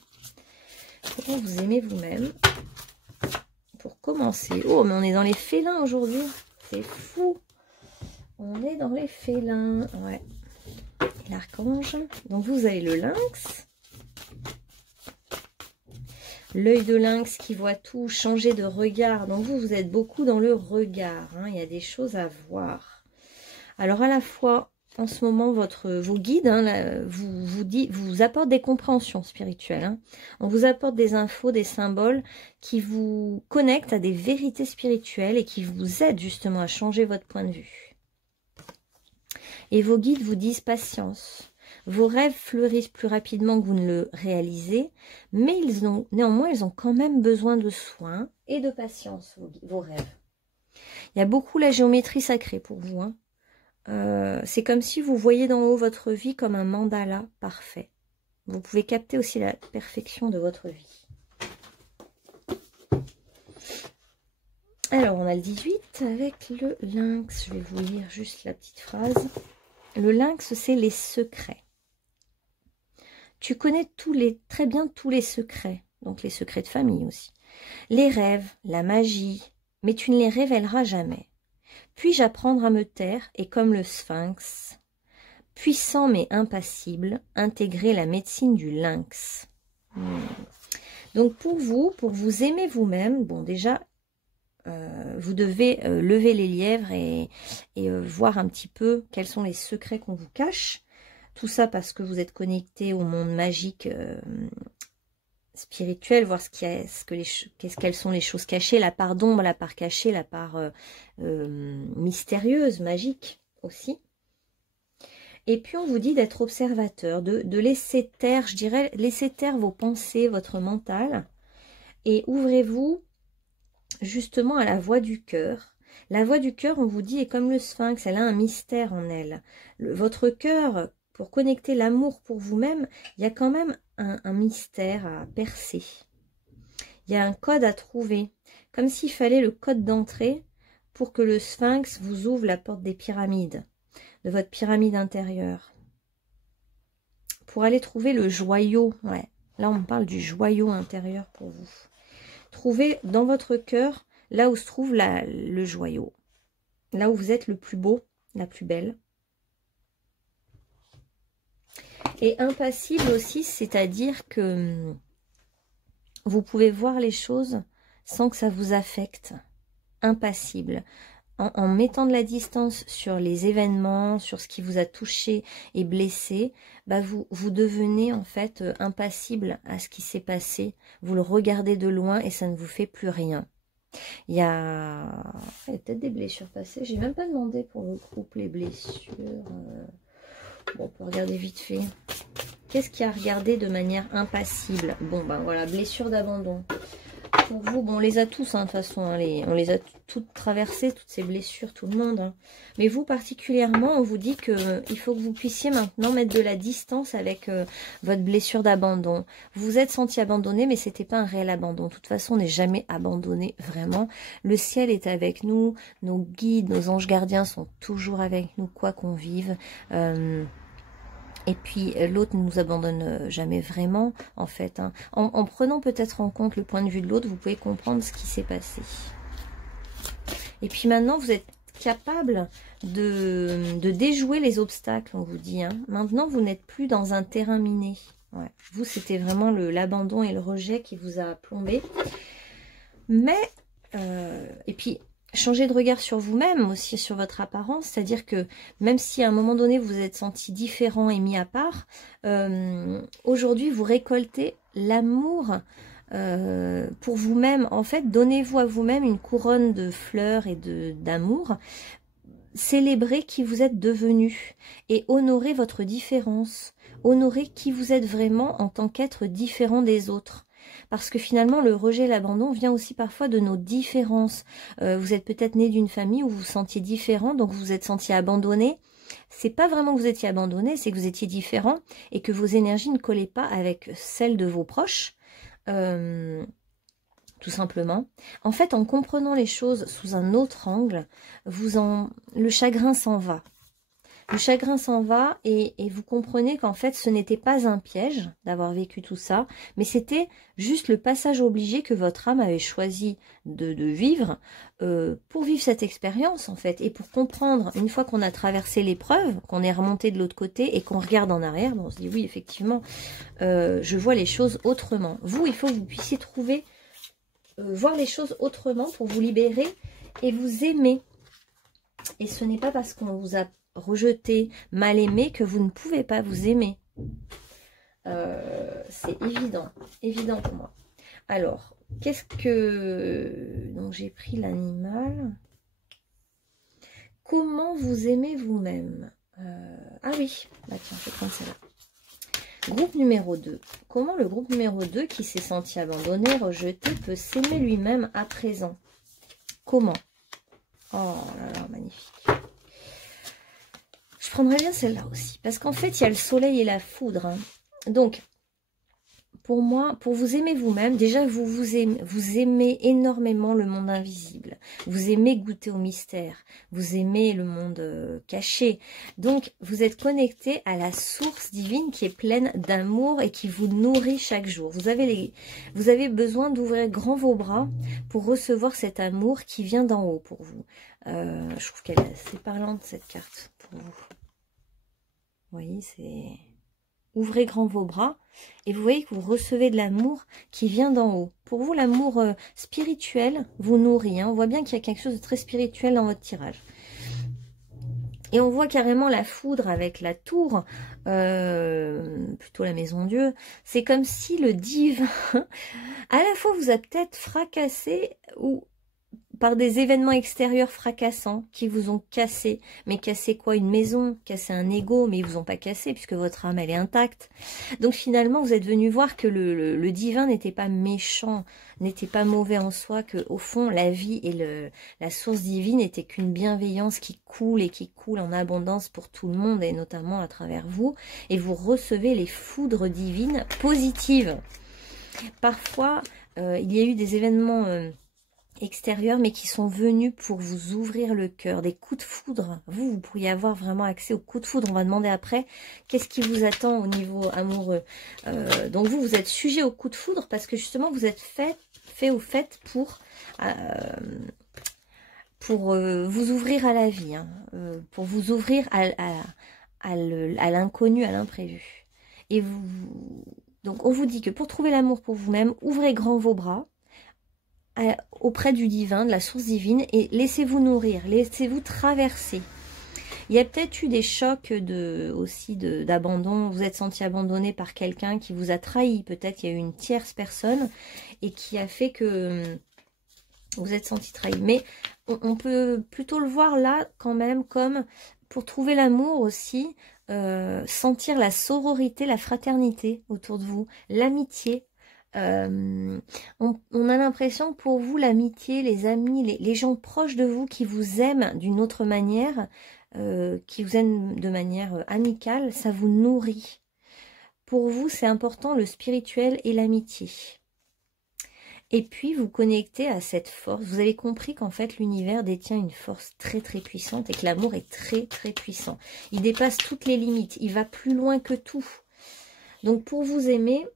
Comment vous aimez vous-même? Pour commencer, oh mais on est dans les félins aujourd'hui, c'est fou, on est dans les félins, ouais, l'archange, donc vous avez le lynx, l'œil de lynx qui voit tout, changer de regard, donc vous êtes beaucoup dans le regard, hein, il y a des choses à voir, alors à la fois, en ce moment, vos guides hein, vous apportent des compréhensions spirituelles. Hein. On vous apporte des infos, des symboles qui vous connectent à des vérités spirituelles et qui vous aident justement à changer votre point de vue. Et vos guides vous disent patience. Vos rêves fleurissent plus rapidement que vous ne le réalisez, mais néanmoins, ils ont quand même besoin de soins et de patience, vos rêves. Il y a beaucoup la géométrie sacrée pour vous, hein. C'est comme si vous voyez d'en haut votre vie comme un mandala parfait. Vous pouvez capter aussi la perfection de votre vie. Alors, on a le 18 avec le lynx. Je vais vous lire juste la petite phrase. Le lynx, c'est les secrets. Tu connais très bien tous les secrets, donc les secrets de famille aussi. Les rêves, la magie, mais tu ne les révéleras jamais. Puis-je apprendre à me taire et comme le sphinx, puissant mais impassible, intégrer la médecine du lynx. Donc pour vous aimer vous-même, bon déjà, vous devez lever les lièvres et voir un petit peu quels sont les secrets qu'on vous cache. Tout ça parce que vous êtes connecté au monde magique spirituel, voir quelles sont les choses cachées, la part d'ombre, la part cachée, la part mystérieuse, magique aussi. Et puis on vous dit d'être observateur, de laisser taire, je dirais, laisser taire vos pensées, votre mental, et ouvrez-vous justement à la voix du cœur. La voix du cœur, on vous dit, est comme le sphinx, elle a un mystère en elle. Votre cœur, pour connecter l'amour pour vous-même, il y a quand même un mystère à percer. Il y a un code à trouver, comme s'il fallait le code d'entrée pour que le sphinx vous ouvre la porte des pyramides, de votre pyramide intérieure. Pour aller trouver le joyau, ouais, là on parle du joyau intérieur pour vous. Trouvez dans votre cœur, là où se trouve le joyau, là où vous êtes le plus beau, la plus belle. Et impassible aussi, c'est-à-dire que vous pouvez voir les choses sans que ça vous affecte. Impassible. En mettant de la distance sur les événements, sur ce qui vous a touché et blessé, bah vous devenez en fait impassible à ce qui s'est passé. Vous le regardez de loin et ça ne vous fait plus rien. Il y a peut-être des blessures passées. J'ai même pas demandé pour le groupe les blessures. Bon, pour regarder vite fait. Qu'est-ce qu'il y a à regarder de manière impassible? Bon, ben voilà, blessure d'abandon. Pour vous, bon, on les a tous, hein, de toute façon. Hein, on les a toutes traversées, toutes ces blessures, tout le monde. Hein. Mais vous, particulièrement, on vous dit qu'il faut que vous puissiez maintenant mettre de la distance avec votre blessure d'abandon. Vous vous êtes senti abandonné, mais c'était pas un réel abandon. De toute façon, on n'est jamais abandonné, vraiment. Le ciel est avec nous. Nos guides, nos anges gardiens sont toujours avec nous, quoi qu'on vive. Et puis l'autre ne nous abandonne jamais vraiment, en fait. Hein. En prenant peut-être en compte le point de vue de l'autre, vous pouvez comprendre ce qui s'est passé. Et puis maintenant, vous êtes capable de déjouer les obstacles, on vous dit. Hein. Maintenant, vous n'êtes plus dans un terrain miné. Ouais. Vous, c'était vraiment l'abandon et le rejet qui vous a plombé. Mais, et puis, changer de regard sur vous-même aussi, sur votre apparence. C'est-à-dire que même si à un moment donné, vous vous êtes senti différent et mis à part, aujourd'hui, vous récoltez l'amour pour vous-même. En fait, donnez-vous à vous-même une couronne de fleurs et d'amour. Célébrez qui vous êtes devenu et honorez votre différence. Honorez qui vous êtes vraiment en tant qu'être différent des autres. Parce que finalement, le rejet et l'abandon vient aussi parfois de nos différences. Vous êtes peut-être né d'une famille où vous vous sentiez différent, donc vous vous êtes senti abandonné. C'est pas vraiment que vous étiez abandonné, c'est que vous étiez différent et que vos énergies ne collaient pas avec celles de vos proches. Tout simplement. En fait, en comprenant les choses sous un autre angle, le chagrin s'en va. Le chagrin s'en va et vous comprenez qu'en fait, ce n'était pas un piège d'avoir vécu tout ça, mais c'était juste le passage obligé que votre âme avait choisi de vivre pour vivre cette expérience, en fait. Et pour comprendre, une fois qu'on a traversé l'épreuve, qu'on est remonté de l'autre côté et qu'on regarde en arrière, on se dit oui, effectivement, je vois les choses autrement. Vous, il faut que vous puissiez trouver, voir les choses autrement pour vous libérer et vous aimer. Et ce n'est pas parce qu'on vous a rejeté, mal aimé, que vous ne pouvez pas vous aimer. C'est évident pour moi. Alors, qu'est-ce que... Donc, j'ai pris l'animal. Comment vous aimez vous-même? Ah oui, bah tiens, je vais prendre celle-là. Groupe numéro 2. Comment le groupe numéro 2, qui s'est senti abandonné, rejeté, peut s'aimer lui-même à présent? Comment? Oh là là, magnifique. Je prendrais bien celle-là aussi. Parce qu'en fait, il y a le soleil et la foudre. Hein. Donc, pour moi, pour vous aimer vous-même, déjà, vous aimez énormément le monde invisible. Vous aimez goûter au mystère. Vous aimez le monde caché. Donc, vous êtes connecté à la source divine qui est pleine d'amour et qui vous nourrit chaque jour. Vous avez besoin d'ouvrir grand vos bras pour recevoir cet amour qui vient d'en haut pour vous. Je trouve qu'elle est assez parlante, cette carte, pour vous. Vous voyez, c'est... Ouvrez grand vos bras et vous voyez que vous recevez de l'amour qui vient d'en haut. Pour vous, l'amour spirituel vous nourrit. Hein. On voit bien qu'il y a quelque chose de très spirituel dans votre tirage. Et on voit carrément la foudre avec la tour, plutôt la maison Dieu. C'est comme si le divin, à la fois vous a peut-être fracassé ou... par des événements extérieurs fracassants qui vous ont cassé. Mais cassé quoi? Une maison, cassé un ego, mais ils vous ont pas cassé puisque votre âme, elle est intacte. Donc finalement, vous êtes venu voir que le divin n'était pas méchant, n'était pas mauvais en soi, que au fond, la vie et la source divine n'était qu'une bienveillance qui coule et qui coule en abondance pour tout le monde et notamment à travers vous. Et vous recevez les foudres divines positives. Parfois, il y a eu des événements... extérieurs, mais qui sont venus pour vous ouvrir le cœur, des coups de foudre. Vous pourriez avoir vraiment accès aux coups de foudre. On va demander après qu'est-ce qui vous attend au niveau amoureux. Donc vous êtes sujet aux coups de foudre parce que justement vous êtes fait ou faite pour vous ouvrir à la vie, hein, pour vous ouvrir à l'inconnu, à l'imprévu. Et donc on vous dit que pour trouver l'amour pour vous-même, ouvrez grand vos bras auprès du divin, de la source divine, et laissez-vous nourrir, laissez-vous traverser. Il y a peut-être eu des chocs aussi d'abandon, vous êtes senti abandonné par quelqu'un qui vous a trahi, peut-être il y a eu une tierce personne et qui a fait que vous êtes senti trahi. Mais on peut plutôt le voir là quand même comme pour trouver l'amour aussi, sentir la sororité, la fraternité autour de vous, l'amitié. On a l'impression que pour vous, l'amitié, les amis, les gens proches de vous qui vous aiment d'une autre manière, qui vous aiment de manière amicale, ça vous nourrit. Pour vous, c'est important le spirituel et l'amitié. Et puis, vous connectez à cette force. Vous avez compris qu'en fait, l'univers détient une force très très puissante et que l'amour est très très puissant. Il dépasse toutes les limites. Il va plus loin que tout. Donc, pour vous aimer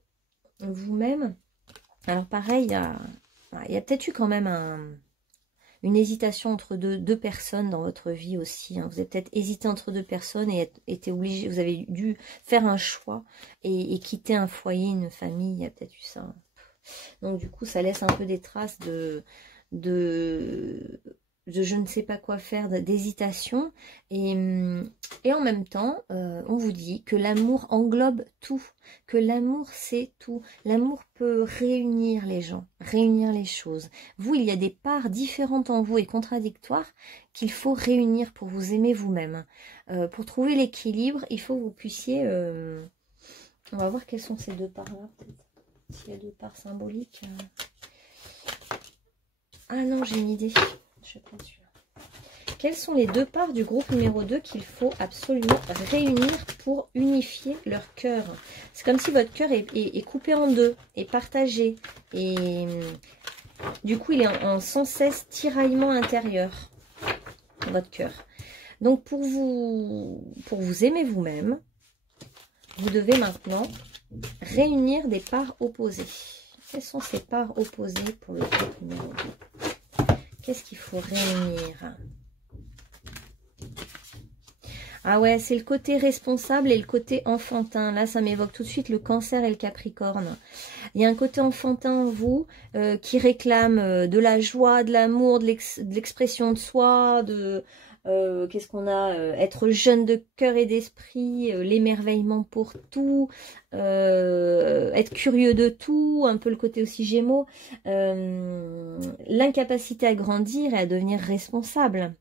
vous-même, alors pareil, il y a peut-être eu quand même une hésitation entre deux personnes dans votre vie aussi. Hein. Vous avez peut-être hésité entre deux personnes et été obligé, vous avez dû faire un choix et quitter un foyer, une famille, il y a peut-être eu ça. Donc du coup, ça laisse un peu des traces de je ne sais pas quoi faire, d'hésitation. Et en même temps, on vous dit que l'amour englobe tout, que l'amour c'est tout. L'amour peut réunir les gens, réunir les choses. Vous, il y a des parts différentes en vous et contradictoires qu'il faut réunir pour vous aimer vous-même. Pour trouver l'équilibre, il faut que vous puissiez... on va voir quelles sont ces deux parts-là, peut-être. S'il y a deux parts symboliques. Ah non, j'ai une idée. Je sais pas celui-là. Quelles sont les deux parts du groupe numéro 2 qu'il faut absolument réunir pour unifier leur cœur? C'est comme si votre cœur est coupé en deux, est partagé. Et du coup, il est en sans cesse tiraillement intérieur, votre cœur. Donc, pour vous aimer vous-même, vous devez maintenant réunir des parts opposées. Quelles sont ces parts opposées pour le groupe numéro 2? Qu'est-ce qu'il faut réunir? Ah ouais, c'est le côté responsable et le côté enfantin. Là, ça m'évoque tout de suite le Cancer et le Capricorne. Il y a un côté enfantin en vous qui réclame de la joie, de l'amour, de l'expression de soi, de... qu'est-ce qu'on a, être jeune de cœur et d'esprit, l'émerveillement pour tout, être curieux de tout, un peu le côté aussi Gémeaux, l'incapacité à grandir et à devenir responsable.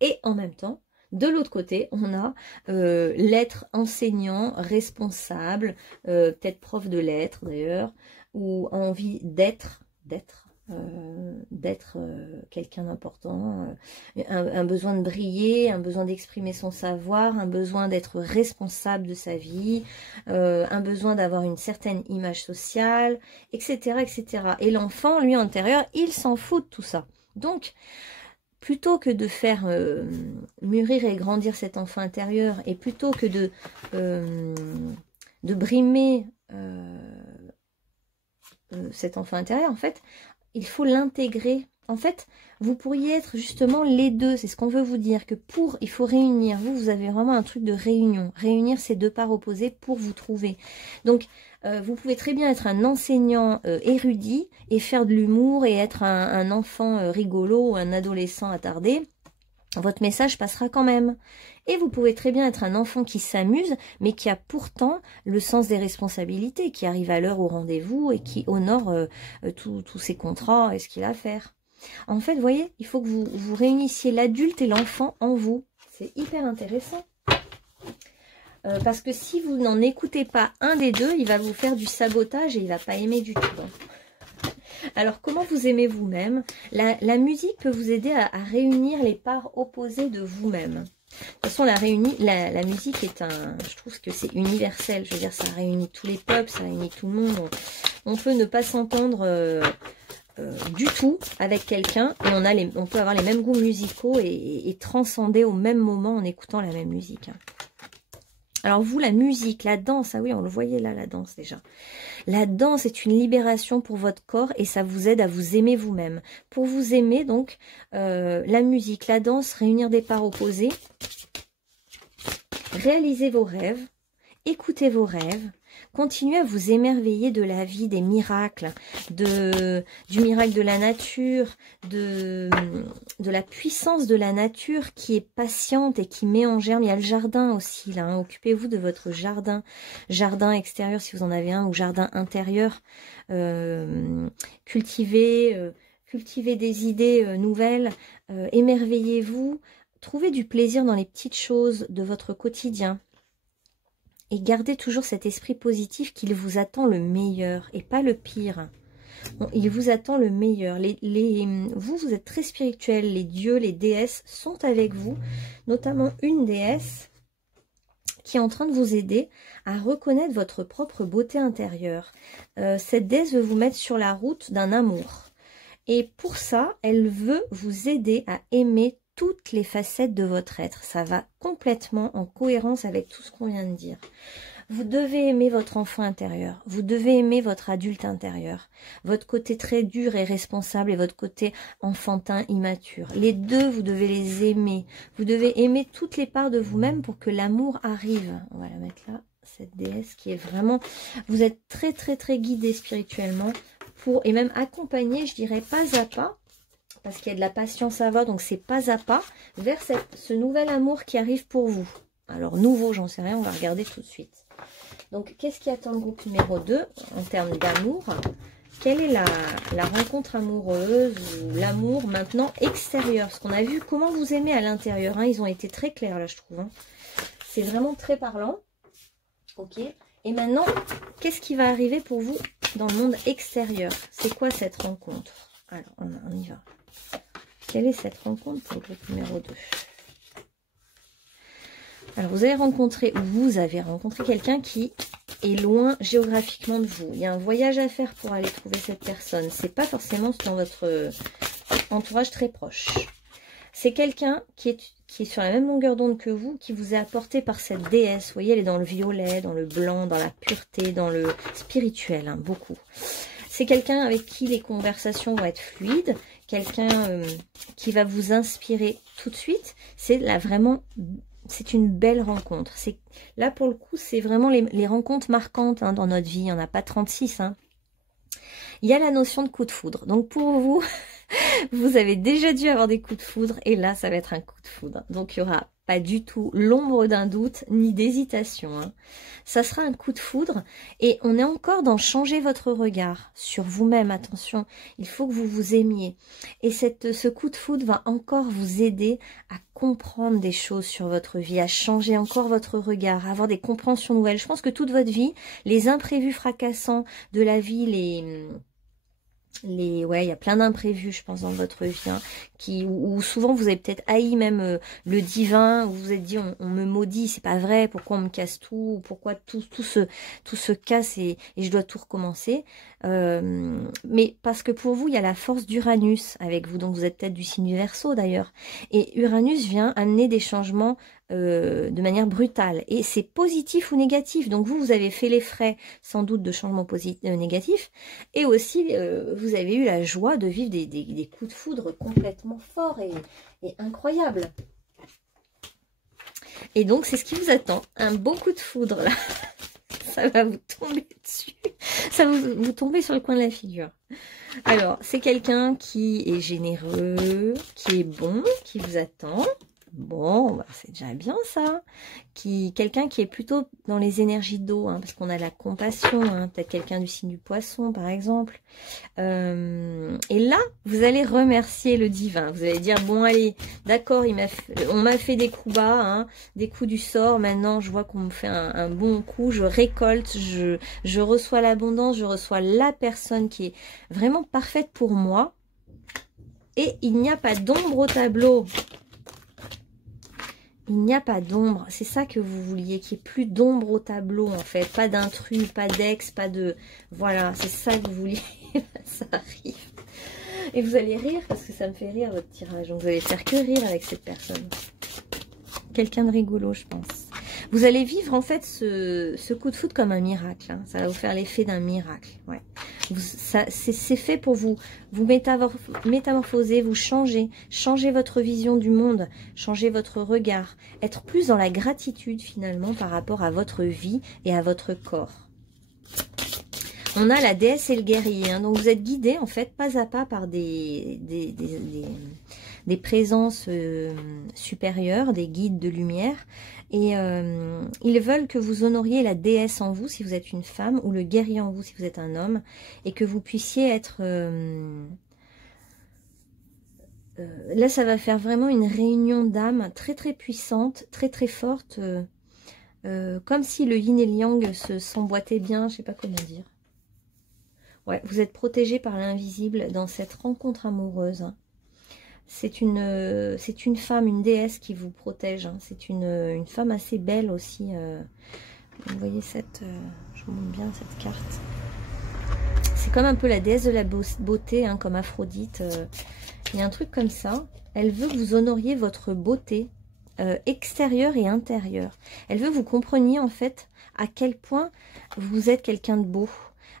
Et en même temps, de l'autre côté, on a l'être enseignant, responsable, peut-être prof de lettres d'ailleurs, ou envie d'être quelqu'un d'important, un besoin de briller, un besoin d'exprimer son savoir, un besoin d'être responsable de sa vie, un besoin d'avoir une certaine image sociale, etc., etc. Et l'enfant, lui, intérieur, il s'en fout de tout ça. Donc, plutôt que de faire mûrir et grandir cet enfant intérieur, et plutôt que de brimer cet enfant intérieur, en fait, il faut l'intégrer. En fait, vous pourriez être justement les deux. C'est ce qu'on veut vous dire, que il faut réunir. Vous avez vraiment un truc de réunion. Réunir ces deux parts opposées pour vous trouver. Donc, vous pouvez très bien être un enseignant érudit et faire de l'humour et être un enfant rigolo ou un adolescent attardé. Votre message passera quand même. Et vous pouvez très bien être un enfant qui s'amuse, mais qui a pourtant le sens des responsabilités, qui arrive à l'heure au rendez-vous et qui honore tous ses contrats et ce qu'il a à faire. En fait, vous voyez, il faut que vous réunissiez l'adulte et l'enfant en vous. C'est hyper intéressant. Parce que si vous n'en écoutez pas un des deux, il va vous faire du sabotage et il ne va pas aimer du tout. Alors, comment vous aimez vous-même? La musique peut vous aider à réunir les parts opposées de vous-même. De toute façon, la musique est je trouve que c'est universel. Je veux dire, ça réunit tous les peuples, ça réunit tout le monde. On peut ne pas s'entendre du tout avec quelqu'un et on peut avoir les mêmes goûts musicaux et transcender au même moment en écoutant la même musique. Alors vous, la musique, la danse, ah oui, on le voyait là, la danse déjà. La danse est une libération pour votre corps et ça vous aide à vous aimer vous-même. Pour vous aimer, donc, la musique, la danse, réunir des parts opposées, réaliser vos rêves, écoutez vos rêves, continuez à vous émerveiller de la vie, des miracles, du miracle de la nature, de la puissance de la nature qui est patiente et qui met en germe. Il y a le jardin aussi, là. Hein. Occupez-vous de votre jardin. Jardin extérieur, si vous en avez un, ou jardin intérieur. Cultivez des idées nouvelles. Émerveillez-vous. Trouvez du plaisir dans les petites choses de votre quotidien. Et gardez toujours cet esprit positif qu'il vous attend le meilleur et pas le pire. Bon, il vous attend le meilleur. Vous êtes très spirituel. Les dieux, les déesses sont avec vous. Notamment une déesse qui est en train de vous aider à reconnaître votre propre beauté intérieure. Cette déesse veut vous mettre sur la route d'un amour. Et pour ça, elle veut vous aider à aimer toutes les facettes de votre être. Ça va complètement en cohérence avec tout ce qu'on vient de dire. Vous devez aimer votre enfant intérieur, vous devez aimer votre adulte intérieur, votre côté très dur et responsable et votre côté enfantin immature. Les deux, vous devez les aimer. Vous devez aimer toutes les parts de vous-même pour que l'amour arrive. On va la mettre là, cette déesse qui est vraiment... Vous êtes très très très guidé spirituellement pour, et même accompagné, je dirais pas à pas, parce qu'il y a de la patience à avoir, donc c'est pas à pas, vers ce nouvel amour qui arrive pour vous. Alors nouveau, j'en sais rien, on va regarder tout de suite. Donc, qu'est-ce qui attend le groupe numéro 2 en termes d'amour? Quelle est la rencontre amoureuse ou l'amour maintenant extérieur? Parce qu'on a vu comment vous aimez à l'intérieur. Hein, ils ont été très clairs là, je trouve. Hein. C'est vraiment très parlant. Ok. Et maintenant, qu'est-ce qui va arriver pour vous dans le monde extérieur? C'est quoi cette rencontre? Alors, on y va. Quelle est cette rencontre pour le groupe numéro 2? Alors, vous avez rencontré quelqu'un qui est loin géographiquement de vous. Il y a un voyage à faire pour aller trouver cette personne. C'est pas forcément dans votre entourage très proche. C'est quelqu'un qui est sur la même longueur d'onde que vous, qui vous est apporté par cette déesse. Vous voyez, elle est dans le violet, dans le blanc, dans la pureté, dans le spirituel, hein, beaucoup. C'est quelqu'un avec qui les conversations vont être fluides, quelqu'un qui va vous inspirer tout de suite. C'est là vraiment... C'est une belle rencontre. Là, pour le coup, c'est vraiment les rencontres marquantes hein, dans notre vie. Il n'y en a pas 36. Hein. Il y a la notion de coup de foudre. Donc, pour vous, vous avez déjà dû avoir des coups de foudre. Et là, ça va être un coup de foudre. Donc, il n'y aura pas du tout l'ombre d'un doute ni d'hésitation. Hein. Ça sera un coup de foudre. Et on est encore dans changer votre regard sur vous-même. Attention, il faut que vous vous aimiez. Et ce coup de foudre va encore vous aider à comprendre des choses sur votre vie, à changer encore votre regard, à avoir des compréhensions nouvelles. Je pense que toute votre vie, les imprévus fracassants de la vie, ouais, il y a plein d'imprévus, je pense, dans votre vie, hein, où souvent vous avez peut-être haï même le divin, où vous vous êtes dit on me maudit, c'est pas vrai, pourquoi on me casse tout, pourquoi tout se casse et je dois tout recommencer. Mais parce que pour vous, il y a la force d'Uranus avec vous, donc vous êtes peut-être du signe Verseau d'ailleurs. Et Uranus vient amener des changements de manière brutale. Et c'est positif ou négatif. Donc vous avez fait les frais sans doute de changements négatifs. Et aussi, vous avez eu la joie de vivre des coups de foudre complètement forts et incroyables. Et donc, c'est ce qui vous attend. Un beau coup de foudre, là. Ça va vous tomber dessus. Ça va vous tomber sur le coin de la figure. Alors, c'est quelqu'un qui est généreux, qui est bon, qui vous attend. Bon, bah c'est déjà bien ça. Quelqu'un qui est plutôt dans les énergies d'eau, hein, parce qu'on a la compassion, hein, peut-être quelqu'un du signe du poisson par exemple. Et là, vous allez remercier le divin. Vous allez dire, bon allez, d'accord, on m'a fait des coups bas, hein, des coups du sort. Maintenant, je vois qu'on me fait un bon coup, je récolte, je reçois l'abondance, je reçois la personne qui est vraiment parfaite pour moi. Et il n'y a pas d'ombre au tableau. Il n'y a pas d'ombre, c'est ça que vous vouliez, qu'il n'y ait plus d'ombre au tableau en fait, pas d'intrus, pas d'ex, pas de... Voilà, c'est ça que vous vouliez, ça arrive. Et vous allez rire parce que ça me fait rire votre tirage, donc vous allez faire que rire avec cette personne. Quelqu'un de rigolo, je pense. Vous allez vivre en fait ce coup de foudre comme un miracle, hein. Ça va vous faire l'effet d'un miracle, ouais. C'est fait pour vous métamorphoser, vous changer votre vision du monde, changer votre regard, être plus dans la gratitude finalement par rapport à votre vie et à votre corps. On a la déesse et le guerrier, hein, donc vous êtes guidé en fait pas à pas par des présences supérieures, des guides de lumière. Et ils veulent que vous honoriez la déesse en vous si vous êtes une femme, ou le guerrier en vous si vous êtes un homme, et que vous puissiez être... là, ça va faire vraiment une réunion d'âmes très très puissante, très très forte, comme si le yin et le yang s'emboîtaient bien, je sais pas comment dire. Ouais, vous êtes protégé par l'invisible dans cette rencontre amoureuse. C'est une femme, une déesse qui vous protège. Hein. C'est une femme assez belle aussi. Vous voyez je vous montre bien cette carte. C'est comme un peu la déesse de la beauté, hein, comme Aphrodite. Il y a un truc comme ça. Elle veut que vous honoriez votre beauté extérieure et intérieure. Elle veut que vous compreniez en fait à quel point vous êtes quelqu'un de beau,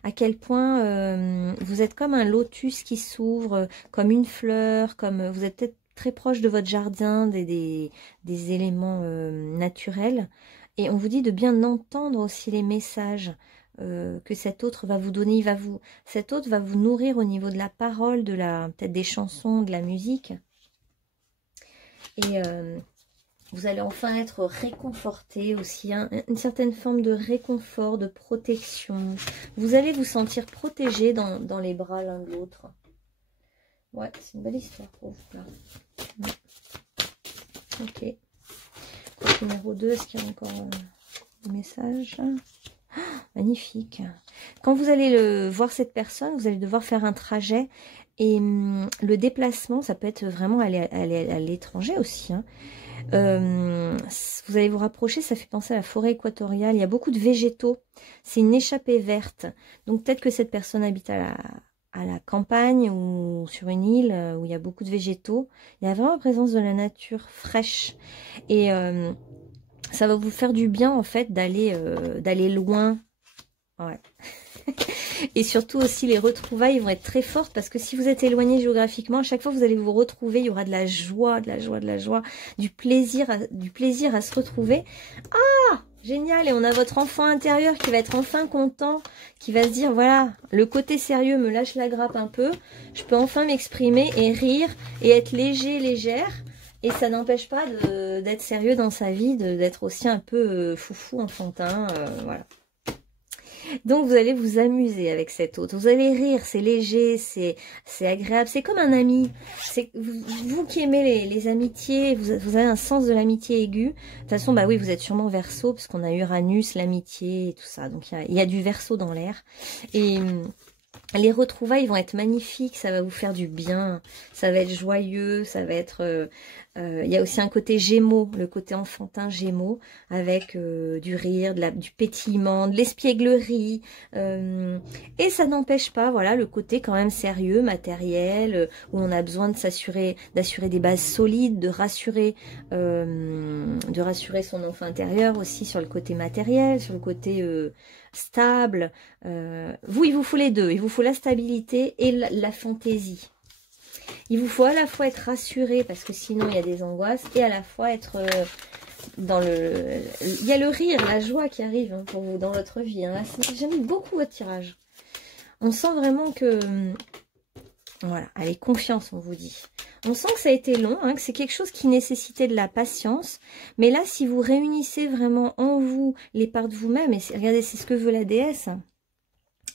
à quel point vous êtes comme un lotus qui s'ouvre, comme une fleur, comme vous êtes peut-être très proche de votre jardin, des éléments naturels. Et on vous dit de bien entendre aussi les messages que cet autre va vous donner. Cet autre va vous nourrir au niveau de la parole, peut-être des chansons, de la musique. Et vous allez enfin être réconforté aussi, hein, une certaine forme de réconfort, de protection. Vous allez vous sentir protégé dans les bras l'un de l'autre. Ouais, c'est une belle histoire pour vous là. Ok. Groupe numéro 2, est-ce qu'il y a encore un message? Oh, magnifique. Quand vous allez voir cette personne, vous allez devoir faire un trajet. Et le déplacement, ça peut être vraiment aller à l'étranger aussi. Hein. Vous allez vous rapprocher, ça fait penser à la forêt équatoriale. Il y a beaucoup de végétaux. C'est une échappée verte. Donc peut-être que cette personne habite à la campagne ou sur une île où il y a beaucoup de végétaux. Il y a vraiment la présence de la nature fraîche. Et ça va vous faire du bien en fait d'aller loin. Ouais. Et surtout aussi les retrouvailles vont être très fortes parce que si vous êtes éloigné géographiquement, à chaque fois que vous allez vous retrouver, il y aura de la joie, du plaisir à se retrouver. Ah, génial! Et on a votre enfant intérieur qui va être enfin content, qui va se dire voilà, le côté sérieux me lâche la grappe un peu, je peux enfin m'exprimer et rire et être légère. Et ça n'empêche pas d'être sérieux dans sa vie, d'être aussi un peu foufou, enfantin, voilà. Donc vous allez vous amuser avec cet autre, vous allez rire, c'est léger, c'est agréable, c'est comme un ami. C'est vous qui aimez les amitiés, vous avez un sens de l'amitié aiguë. De toute façon, bah oui, vous êtes sûrement Verseau, parce qu'on a Uranus, l'amitié et tout ça. Donc il y a du Verseau dans l'air. Et les retrouvailles vont être magnifiques, ça va vous faire du bien, ça va être joyeux, ça va être... il y a aussi un côté Gémeaux, le côté enfantin Gémeaux, avec du rire, du pétillement, de l'espièglerie. Et ça n'empêche pas, voilà, le côté quand même sérieux, matériel, où on a besoin d'assurer des bases solides, de rassurer son enfant intérieur aussi sur le côté matériel, sur le côté... stable, il vous faut les deux, il vous faut la stabilité et la fantaisie. Il vous faut à la fois être rassuré parce que sinon il y a des angoisses et à la fois être il y a le rire, la joie qui arrive hein, pour vous dans votre vie. Hein. J'aime beaucoup votre tirage. On sent vraiment que voilà, allez, confiance, on vous dit. On sent que ça a été long, hein, que c'est quelque chose qui nécessitait de la patience. Mais là, si vous réunissez vraiment en vous les parts de vous-même, et regardez, c'est ce que veut la déesse.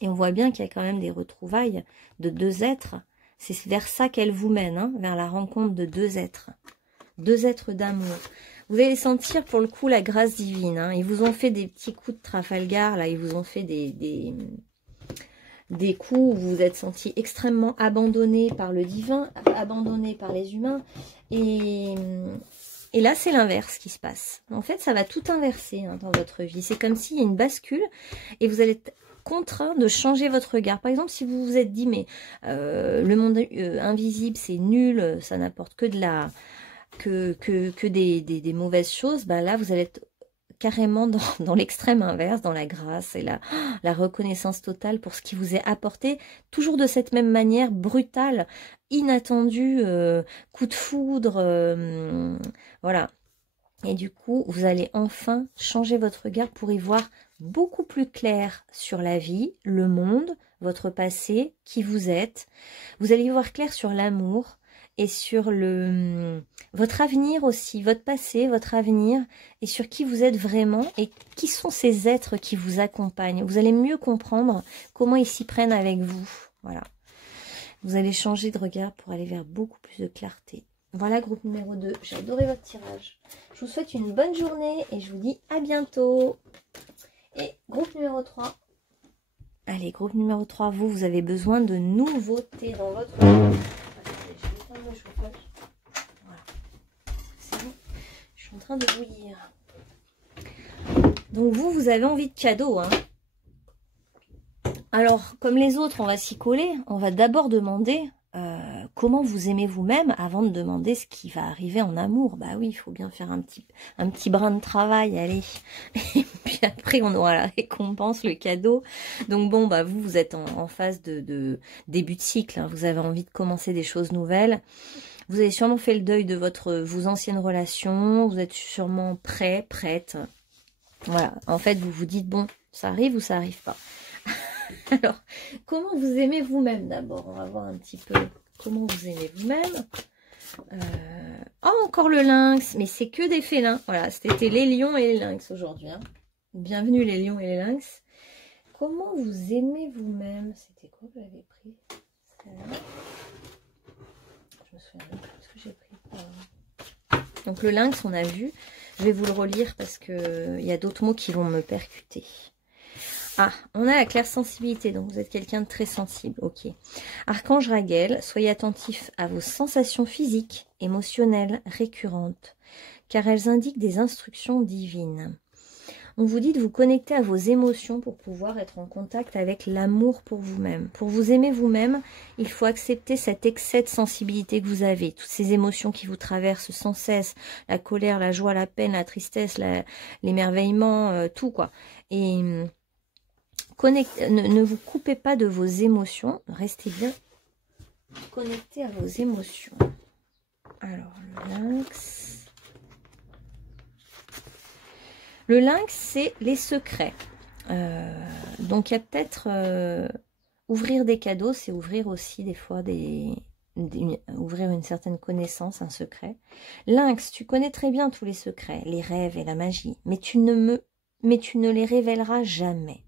Et on voit bien qu'il y a quand même des retrouvailles de deux êtres. C'est vers ça qu'elle vous mène, hein, vers la rencontre de deux êtres d'amour. Vous allez sentir pour le coup la grâce divine. Hein. Ils vous ont fait des petits coups de Trafalgar, là, ils vous ont fait des coups où vous vous êtes senti extrêmement abandonné par le divin, abandonné par les humains. Et là, c'est l'inverse qui se passe. En fait, ça va tout inverser hein, dans votre vie. C'est comme s'il y a une bascule et vous allez être contraint de changer votre regard. Par exemple, si vous vous êtes dit, mais le monde invisible, c'est nul, ça n'apporte que des mauvaises choses, bah là, vous allez être carrément dans l'extrême inverse, dans la grâce et la reconnaissance totale pour ce qui vous est apporté, toujours de cette même manière, brutale, inattendue, coup de foudre, voilà. Et du coup, vous allez enfin changer votre regard pour y voir beaucoup plus clair sur la vie, le monde, votre passé, qui vous êtes. Vous allez y voir clair sur l'amour et sur votre avenir aussi, votre passé, votre avenir, et sur qui vous êtes vraiment et qui sont ces êtres qui vous accompagnent. Vous allez mieux comprendre comment ils s'y prennent avec vous. Voilà. Vous allez changer de regard pour aller vers beaucoup plus de clarté. Voilà, groupe numéro 2. J'ai adoré votre tirage. Je vous souhaite une bonne journée et je vous dis à bientôt. Et groupe numéro 3. Allez, groupe numéro 3, vous avez besoin de nouveautés dans votre vie. Voilà. C'est bon. Je suis en train de bouillir. Donc vous avez envie de cadeaux. Hein. Alors, comme les autres, on va s'y coller. On va d'abord demander comment vous aimez vous-même avant de demander ce qui va arriver en amour. Bah oui, il faut bien faire un petit brin de travail, allez. Et puis après, on aura la récompense, le cadeau. Donc bon, bah vous êtes en phase de début de cycle, hein. Vous avez envie de commencer des choses nouvelles. Vous avez sûrement fait le deuil de vos anciennes relations. Vous êtes sûrement prêt, prête. Voilà, en fait, vous vous dites, bon, ça arrive ou ça arrive pas. Alors, comment vous aimez vous-même d'abord? On va voir un petit peu comment vous aimez vous-même. Oh, encore le lynx, mais c'est que des félins. Voilà, c'était les lions et les lynx aujourd'hui. Hein. Bienvenue les lions et les lynx. Comment vous aimez vous-même? C'était quoi que j'avais pris? Je me souviens même plus ce que j'ai pris. Donc le lynx, on a vu. Je vais vous le relire parce que il y a d'autres mots qui vont me percuter. Ah, on a la clairsensibilité, donc vous êtes quelqu'un de très sensible, ok. Archange Raguel, soyez attentif à vos sensations physiques, émotionnelles, récurrentes, car elles indiquent des instructions divines. On vous dit de vous connecter à vos émotions pour pouvoir être en contact avec l'amour pour vous-même. Pour vous aimer vous-même, il faut accepter cet excès de sensibilité que vous avez, toutes ces émotions qui vous traversent sans cesse, la colère, la joie, la peine, la tristesse, l'émerveillement, tout quoi. Et ne vous coupez pas de vos émotions, restez bien connecté à vos émotions. Alors, le lynx. Le lynx, c'est les secrets. Donc, il y a peut-être ouvrir des cadeaux, c'est ouvrir aussi des fois ouvrir une certaine connaissance, un secret. Lynx, tu connais très bien tous les secrets, les rêves et la magie, mais tu ne les révéleras jamais.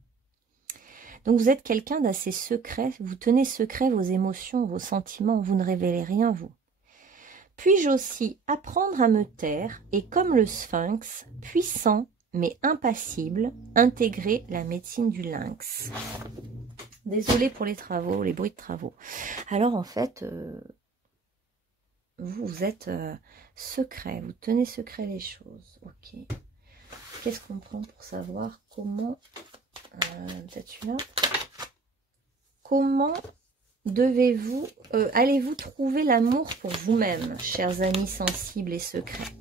Donc vous êtes quelqu'un d'assez secret, vous tenez secret vos émotions, vos sentiments, vous ne révélez rien vous. Puis-je aussi apprendre à me taire et comme le sphinx, puissant mais impassible, intégrer la médecine du lynx. Désolée pour les travaux, les bruits de travaux. Alors en fait, vous êtes secret, vous tenez secret les choses. Ok. Qu'est-ce qu'on prend pour savoir comment... peut-être celui-là. Comment allez-vous trouver l'amour pour vous-même, chers amis sensibles et secrets?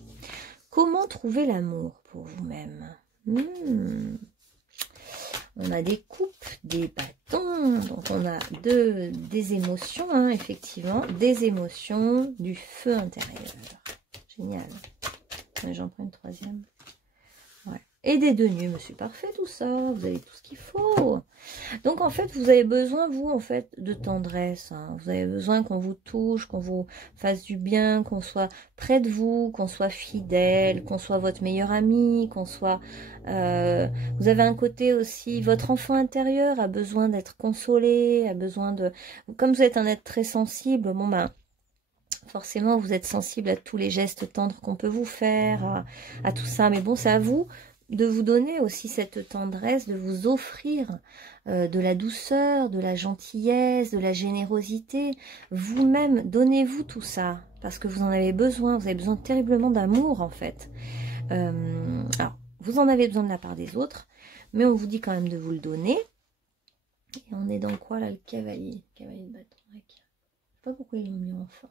Comment trouver l'amour pour vous-même? On a des coupes, des bâtons, donc on a des émotions, hein, effectivement, des émotions, du feu intérieur. Génial. J'en prends une troisième. Ouais. Et des deniers, mais c'est parfait tout ça, vous avez tout ce qu'il faut. Donc en fait, vous avez besoin, vous, en fait, de tendresse. Hein. Vous avez besoin qu'on vous touche, qu'on vous fasse du bien, qu'on soit près de vous, qu'on soit fidèle, qu'on soit votre meilleur ami, qu'on soit... vous avez un côté aussi, votre enfant intérieur a besoin d'être consolé, a besoin de... Comme vous êtes un être très sensible, bon ben... Forcément, vous êtes sensible à tous les gestes tendres qu'on peut vous faire, à tout ça. Mais bon, c'est à vous de vous donner aussi cette tendresse, de vous offrir de la douceur, de la gentillesse, de la générosité. Vous-même, donnez-vous tout ça, parce que vous en avez besoin. Vous avez besoin terriblement d'amour, en fait. Alors, vous en avez besoin de la part des autres, mais on vous dit quand même de vous le donner. Et on est dans quoi, là, le cavalier? Cavalier de bâton. Je sais pas pourquoi ils l'ont mis en femme.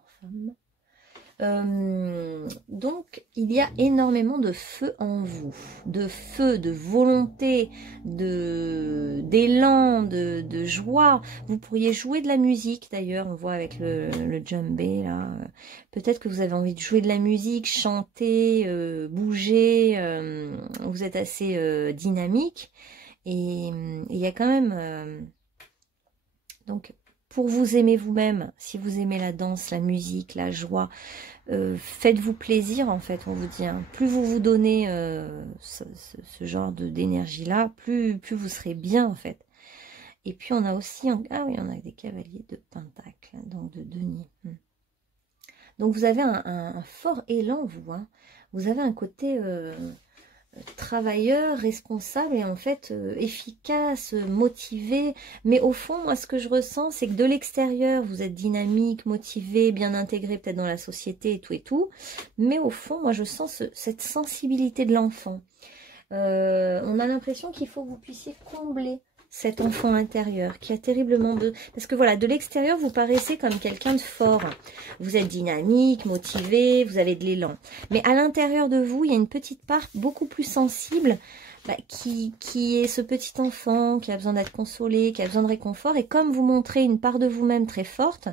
Donc il y a énormément de feu en vous, de feu, de volonté, d'élan, de joie. Vous pourriez jouer de la musique d'ailleurs, on voit avec le djembé là. Peut-être que vous avez envie de jouer de la musique, chanter, bouger. Vous êtes assez dynamique et il y a quand même donc pour vous aimer vous-même, si vous aimez la danse, la musique, la joie, faites-vous plaisir en fait, on vous dit. Hein. Plus vous vous donnez ce genre d'énergie-là, plus vous serez bien en fait. Et puis on a aussi, ah oui, on a des cavaliers de pentacles, donc de deniers. Donc vous avez un fort élan, vous. Hein. Vous avez un côté... travailleur, responsable et en fait efficace, motivé. Mais au fond, moi, ce que je ressens, c'est que de l'extérieur, vous êtes dynamique, motivé, bien intégré peut-être dans la société et tout. Mais au fond, moi, je sens cette sensibilité de l'enfant. On a l'impression qu'il faut que vous puissiez combler cet enfant intérieur qui a terriblement besoin. Parce que voilà, de l'extérieur, vous paraissez comme quelqu'un de fort. Vous êtes dynamique, motivé, vous avez de l'élan. Mais à l'intérieur de vous, il y a une petite part beaucoup plus sensible qui est ce petit enfant qui a besoin d'être consolé, qui a besoin de réconfort. Et comme vous montrez une part de vous-même très forte,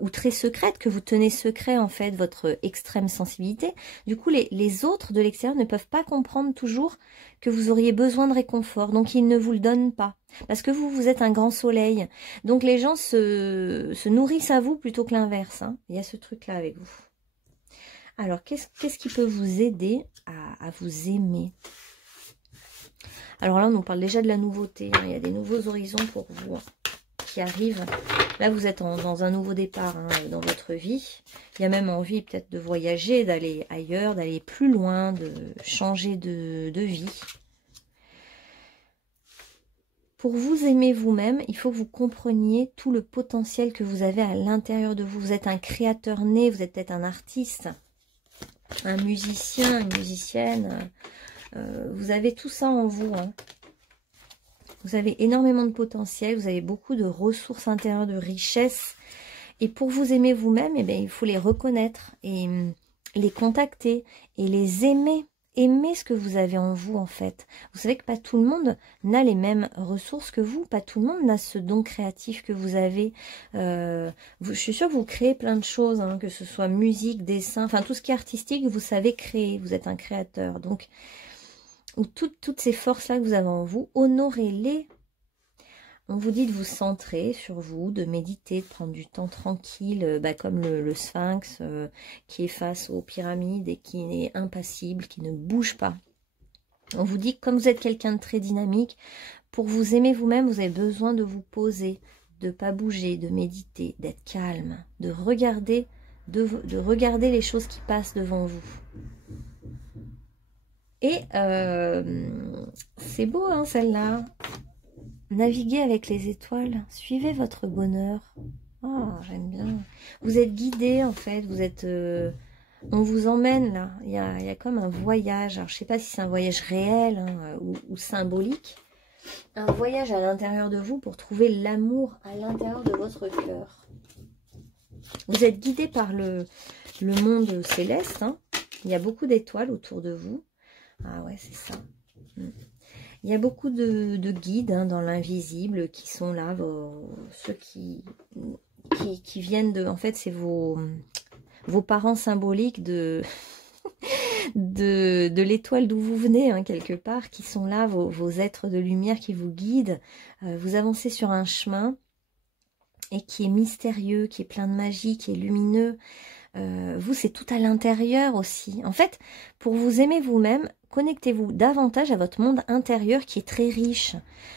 ou très secrète, que vous tenez secret en fait, votre extrême sensibilité, du coup les autres de l'extérieur ne peuvent pas comprendre toujours que vous auriez besoin de réconfort, donc ils ne vous le donnent pas, parce que vous êtes un grand soleil, donc les gens se nourrissent à vous plutôt que l'inverse, hein. Il y a ce truc là avec vous. Alors qu'est-ce qui peut vous aider à vous aimer? Alors là on nous parle déjà de la nouveauté, hein. Il y a des nouveaux horizons pour vous, hein, qui arrivent. Là, vous êtes dans un nouveau départ, hein, dans votre vie. Il y a même envie peut-être de voyager, d'aller ailleurs, d'aller plus loin, de changer de vie. Pour vous aimer vous-même, il faut que vous compreniez tout le potentiel que vous avez à l'intérieur de vous. Vous êtes un créateur né, vous êtes peut-être un artiste, un musicien, une musicienne. Vous avez tout ça en vous, hein. Vous avez énormément de potentiel, vous avez beaucoup de ressources intérieures, de richesses. Et pour vous aimer vous-même, eh bien, il faut les reconnaître et les contacter et les aimer. Aimer ce que vous avez en vous, en fait. Vous savez que pas tout le monde n'a les mêmes ressources que vous. Pas tout le monde n'a ce don créatif que vous avez. Je suis sûre que vous créez plein de choses, hein, que ce soit musique, dessin, enfin tout ce qui est artistique, vous savez créer. Vous êtes un créateur. Donc, toutes ces forces-là que vous avez en vous, honorez-les. On vous dit de vous centrer sur vous, de méditer, de prendre du temps tranquille, comme le sphinx qui est face aux pyramides et qui est impassible, qui ne bouge pas. On vous dit que comme vous êtes quelqu'un de très dynamique, pour vous aimer vous-même, vous avez besoin de vous poser, de ne pas bouger, de méditer, d'être calme, de regarder les choses qui passent devant vous. Et c'est beau, hein, celle-là. Naviguez avec les étoiles. Suivez votre bonheur. Oh, j'aime bien. Vous êtes guidé, en fait. Vous êtes... on vous emmène, là. Il y a comme un voyage. Alors, je ne sais pas si c'est un voyage réel, hein, ou symbolique. Un voyage à l'intérieur de vous pour trouver l'amour à l'intérieur de votre cœur. Vous êtes guidé par le monde céleste, hein. Il y a beaucoup d'étoiles autour de vous. Ah ouais, c'est ça. Il y a beaucoup de guides, hein, dans l'invisible qui sont là, ceux qui viennent de... En fait, c'est vos parents symboliques de l'étoile d'où vous venez, hein, quelque part, qui sont là, vos êtres de lumière qui vous guident. Vous avancez sur un chemin et qui est mystérieux, qui est plein de magie, qui est lumineux. Vous, c'est tout à l'intérieur aussi. En fait, pour vous aimer vous-même, connectez-vous davantage à votre monde intérieur qui est très riche.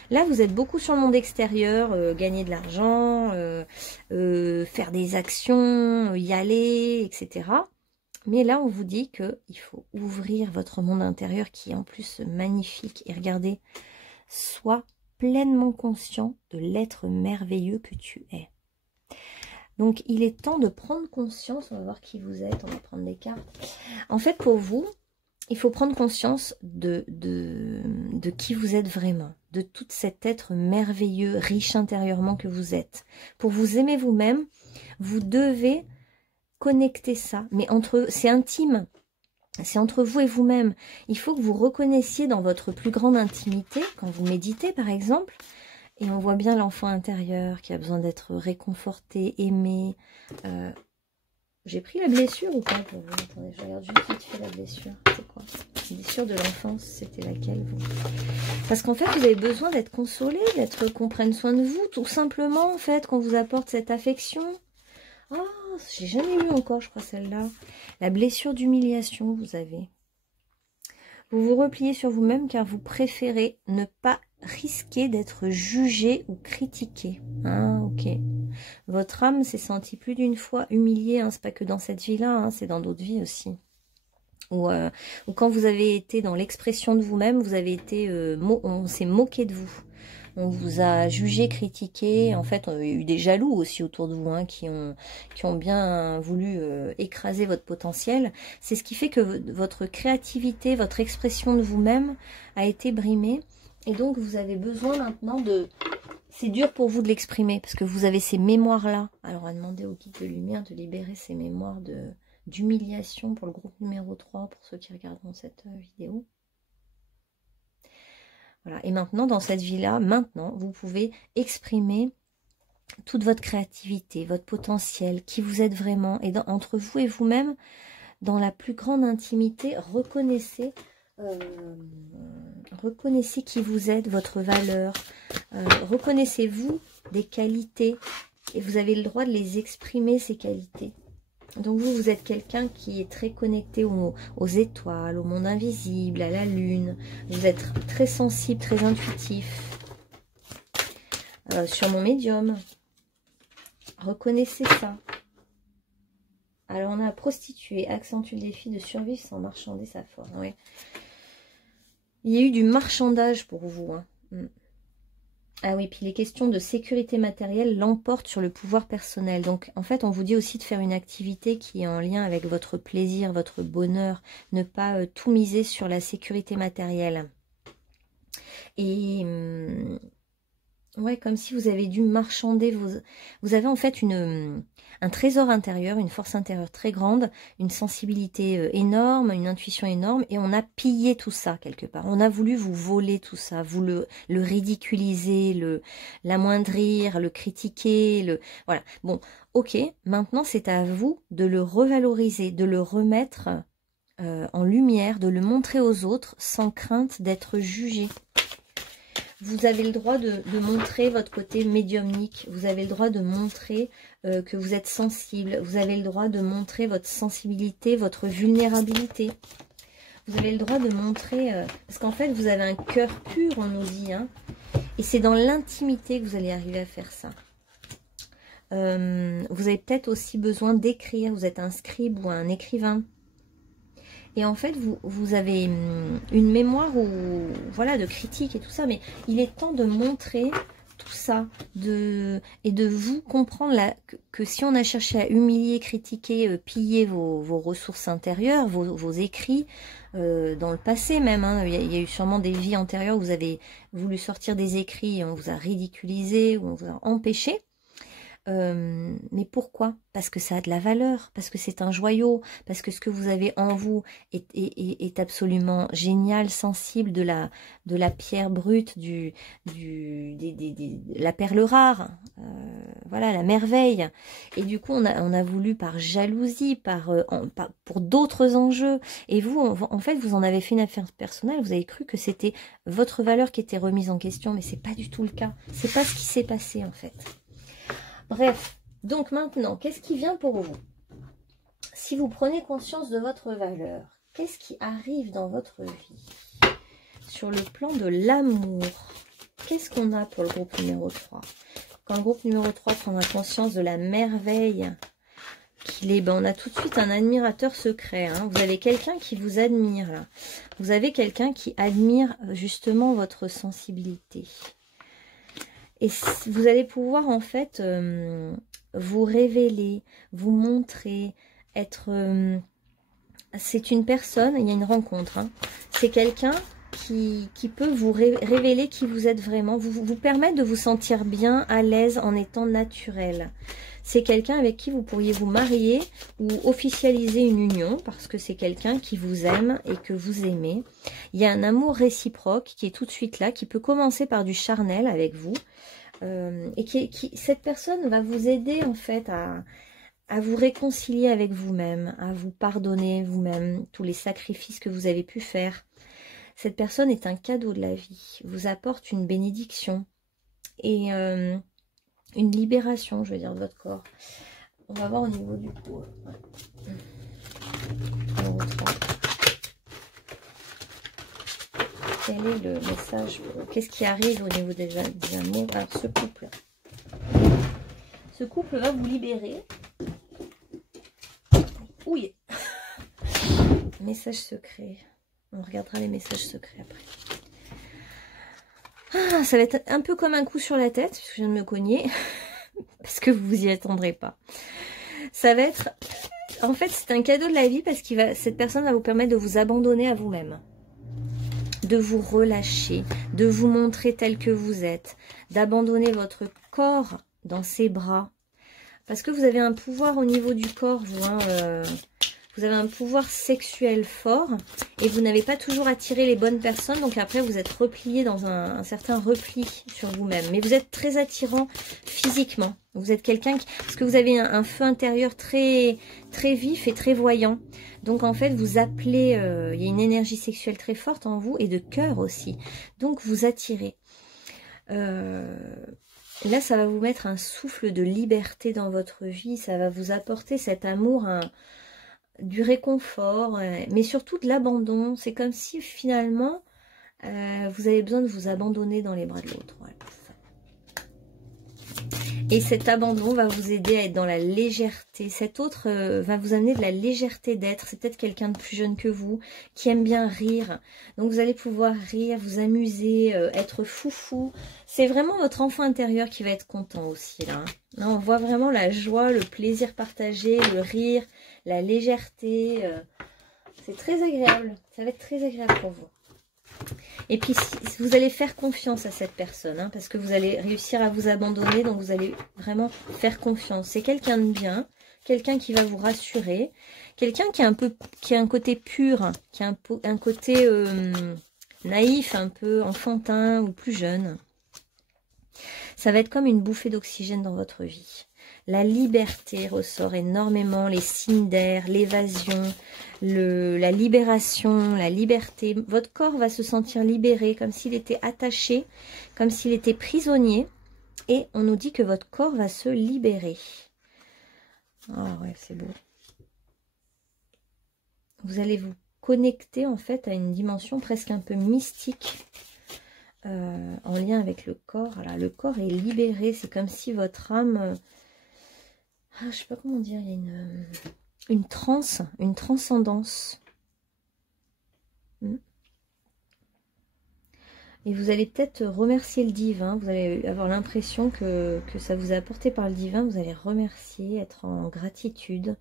Là, vous êtes beaucoup sur le monde extérieur, gagner de l'argent, faire des actions, y aller, etc. Mais là, on vous dit qu'il faut ouvrir votre monde intérieur qui est en plus magnifique. Et regardez, sois pleinement conscient de l'être merveilleux que tu es. Donc, il est temps de prendre conscience, on va voir qui vous êtes, on va prendre des cartes. En fait, pour vous, il faut prendre conscience de qui vous êtes vraiment, de tout cet être merveilleux, riche intérieurement que vous êtes. Pour vous aimer vous-même, vous devez connecter ça, mais c'est intime, c'est entre vous et vous-même. Il faut que vous reconnaissiez dans votre plus grande intimité, quand vous méditez par exemple, et on voit bien l'enfant intérieur qui a besoin d'être réconforté, aimé. J'ai pris la blessure ou pas pour vous? Attendez, je regarde juste vite fait la blessure. C'est quoi? La blessure de l'enfance, c'était laquelle vous? Parce qu'en fait, vous avez besoin d'être consolé, qu'on prenne soin de vous, tout simplement, en fait, qu'on vous apporte cette affection. Ah, j'ai jamais eu encore, je crois, celle-là. La blessure d'humiliation, vous avez. Vous vous repliez sur vous-même car vous préférez ne pas risquer d'être jugé ou critiqué. Ah, ok. Votre âme s'est sentie plus d'une fois humiliée, hein, c'est pas que dans cette vie-là, hein, c'est dans d'autres vies aussi. Ou quand vous avez été dans l'expression de vous-même, vous avez été, on s'est moqué de vous. On vous a jugé, critiqué. En fait, il y a eu des jaloux aussi autour de vous, hein, qui ont bien voulu écraser votre potentiel. C'est ce qui fait que votre créativité, votre expression de vous-même a été brimée. Et donc, vous avez besoin maintenant de... C'est dur pour vous de l'exprimer, parce que vous avez ces mémoires-là. Alors, on va demander au guide de lumière de libérer ces mémoires d'humiliation pour le groupe numéro 3, pour ceux qui regarderont cette vidéo. Voilà. Et maintenant, dans cette vie-là, maintenant, vous pouvez exprimer toute votre créativité, votre potentiel, qui vous êtes vraiment. Et entre vous et vous-même, dans la plus grande intimité, reconnaissez qui vous êtes, votre valeur. Reconnaissez-vous des qualités et vous avez le droit de les exprimer, ces qualités. Donc vous êtes quelqu'un qui est très connecté aux étoiles, au monde invisible, à la lune. Vous êtes très sensible, très intuitif. Sur mon médium, reconnaissez ça. Alors on a prostitué, accentue le défi de survivre sans marchander sa forme. Ouais. Il y a eu du marchandage pour vous. Hein. Ah oui, puis les questions de sécurité matérielle l'emportent sur le pouvoir personnel. Donc, en fait, on vous dit aussi de faire une activité qui est en lien avec votre plaisir, votre bonheur. Ne pas tout miser sur la sécurité matérielle. Et... ouais, comme si vous avez dû marchander vous avez en fait un trésor intérieur, une force intérieure très grande, une sensibilité énorme, une intuition énorme, et on a pillé tout ça quelque part. On a voulu vous voler tout ça, vous le ridiculiser, l'amoindrir, le critiquer, voilà. Bon, ok, maintenant c'est à vous de le revaloriser, de le remettre en lumière, de le montrer aux autres sans crainte d'être jugé. Vous avez le droit de montrer votre côté médiumnique. Vous avez le droit de montrer que vous êtes sensible. Vous avez le droit de montrer votre sensibilité, votre vulnérabilité. Vous avez le droit de montrer... parce qu'en fait, vous avez un cœur pur, on nous dit. Hein, et c'est dans l'intimité que vous allez arriver à faire ça. Vous avez peut-être aussi besoin d'écrire. Vous êtes un scribe ou un écrivain. Et en fait, vous avez une mémoire voilà, de critique et tout ça, mais il est temps de montrer tout ça et de vous comprendre là, que si on a cherché à humilier, critiquer, piller vos ressources intérieures, vos écrits, dans le passé même, hein, il y a eu sûrement des vies antérieures où vous avez voulu sortir des écrits et on vous a ridiculisé, ou on vous a empêché. Mais pourquoi? Parce que ça a de la valeur, parce que c'est un joyau, parce que ce que vous avez en vous est absolument génial, sensible, de la pierre brute, la perle rare, voilà, la merveille. Et du coup, on a voulu par jalousie, pour d'autres enjeux. Et vous, en fait, vous en avez fait une affaire personnelle, vous avez cru que c'était votre valeur qui était remise en question, mais c'est pas du tout le cas. C'est pas ce qui s'est passé, en fait. Bref, donc maintenant, qu'est-ce qui vient pour vous? Si vous prenez conscience de votre valeur, qu'est-ce qui arrive dans votre vie? Sur le plan de l'amour, qu'est-ce qu'on a pour le groupe numéro 3? Quand le groupe numéro 3 prendra conscience de la merveille qu'il est, on a tout de suite un admirateur secret. Hein. Vous avez quelqu'un qui vous admire, là. Vous avez quelqu'un qui admire justement votre sensibilité. Et vous allez pouvoir en fait vous révéler, vous montrer, être... c'est une personne, il y a une rencontre, hein, c'est quelqu'un qui peut vous révéler qui vous êtes vraiment, vous permettre de vous sentir bien, à l'aise en étant naturel. C'est quelqu'un avec qui vous pourriez vous marier ou officialiser une union parce que c'est quelqu'un qui vous aime et que vous aimez. Il y a un amour réciproque qui est tout de suite là, qui peut commencer par du charnel avec vous. Et cette personne va vous aider en fait à vous réconcilier avec vous-même, à vous pardonner vous-même tous les sacrifices que vous avez pu faire. Cette personne est un cadeau de la vie, vous apporte une bénédiction et une libération, je veux dire, de votre corps. On va voir au niveau du coup. Quel est le message? Qu'est-ce qui arrive au niveau des amours? Alors, ce couple va vous libérer. Oui. Message secret. On regardera les messages secrets après. Ah, ça va être un peu comme un coup sur la tête, puisque je viens de me cogner, parce que vous vous y attendrez pas. Ça va être... En fait, c'est un cadeau de la vie, parce que cette personne va vous permettre de vous abandonner à vous-même. de vous relâcher, de vous montrer tel que vous êtes, d'abandonner votre corps dans ses bras. Parce que vous avez un pouvoir au niveau du corps, vous, hein, vous avez un pouvoir sexuel fort et vous n'avez pas toujours attiré les bonnes personnes. Donc après, vous êtes replié dans un certain repli sur vous-même. Mais vous êtes très attirant physiquement. Vous êtes quelqu'un qui... Parce que vous avez un feu intérieur très vif et très voyant. Donc en fait, vous appelez... il y a une énergie sexuelle très forte en vous et de cœur aussi. Donc vous attirez. Là, ça va vous mettre un souffle de liberté dans votre vie. Ça va vous apporter cet amour... du réconfort, mais surtout de l'abandon. C'est comme si finalement vous avez besoin de vous abandonner dans les bras de l'autre. Voilà. Et cet abandon va vous aider à être dans la légèreté. Cet autre va vous amener de la légèreté d'être. C'est peut-être quelqu'un de plus jeune que vous, qui aime bien rire. Donc vous allez pouvoir rire, vous amuser, être foufou. C'est vraiment votre enfant intérieur qui va être content aussi là. Là, on voit vraiment la joie, le plaisir partagé, le rire, la légèreté. C'est très agréable. Ça va être très agréable pour vous. Et puis, si vous allez faire confiance à cette personne, hein, parce que vous allez réussir à vous abandonner, donc vous allez vraiment faire confiance. C'est quelqu'un de bien, quelqu'un qui va vous rassurer, quelqu'un qui a un côté pur, qui a un côté naïf, un peu enfantin ou plus jeune. Ça va être comme une bouffée d'oxygène dans votre vie. La liberté ressort énormément, les signes d'air, l'évasion, la libération, la liberté. Votre corps va se sentir libéré, comme s'il était attaché, comme s'il était prisonnier. Et on nous dit que votre corps va se libérer. Ah ouais, c'est beau. Vous allez vous connecter en fait à une dimension presque un peu mystique. En lien avec le corps. Là, le corps est libéré. C'est comme si votre âme... je sais pas comment dire, il y a une transe, une transcendance. Et vous allez peut-être remercier le divin. Vous allez avoir l'impression que ça vous a apporté par le divin. Vous allez remercier, être en gratitude.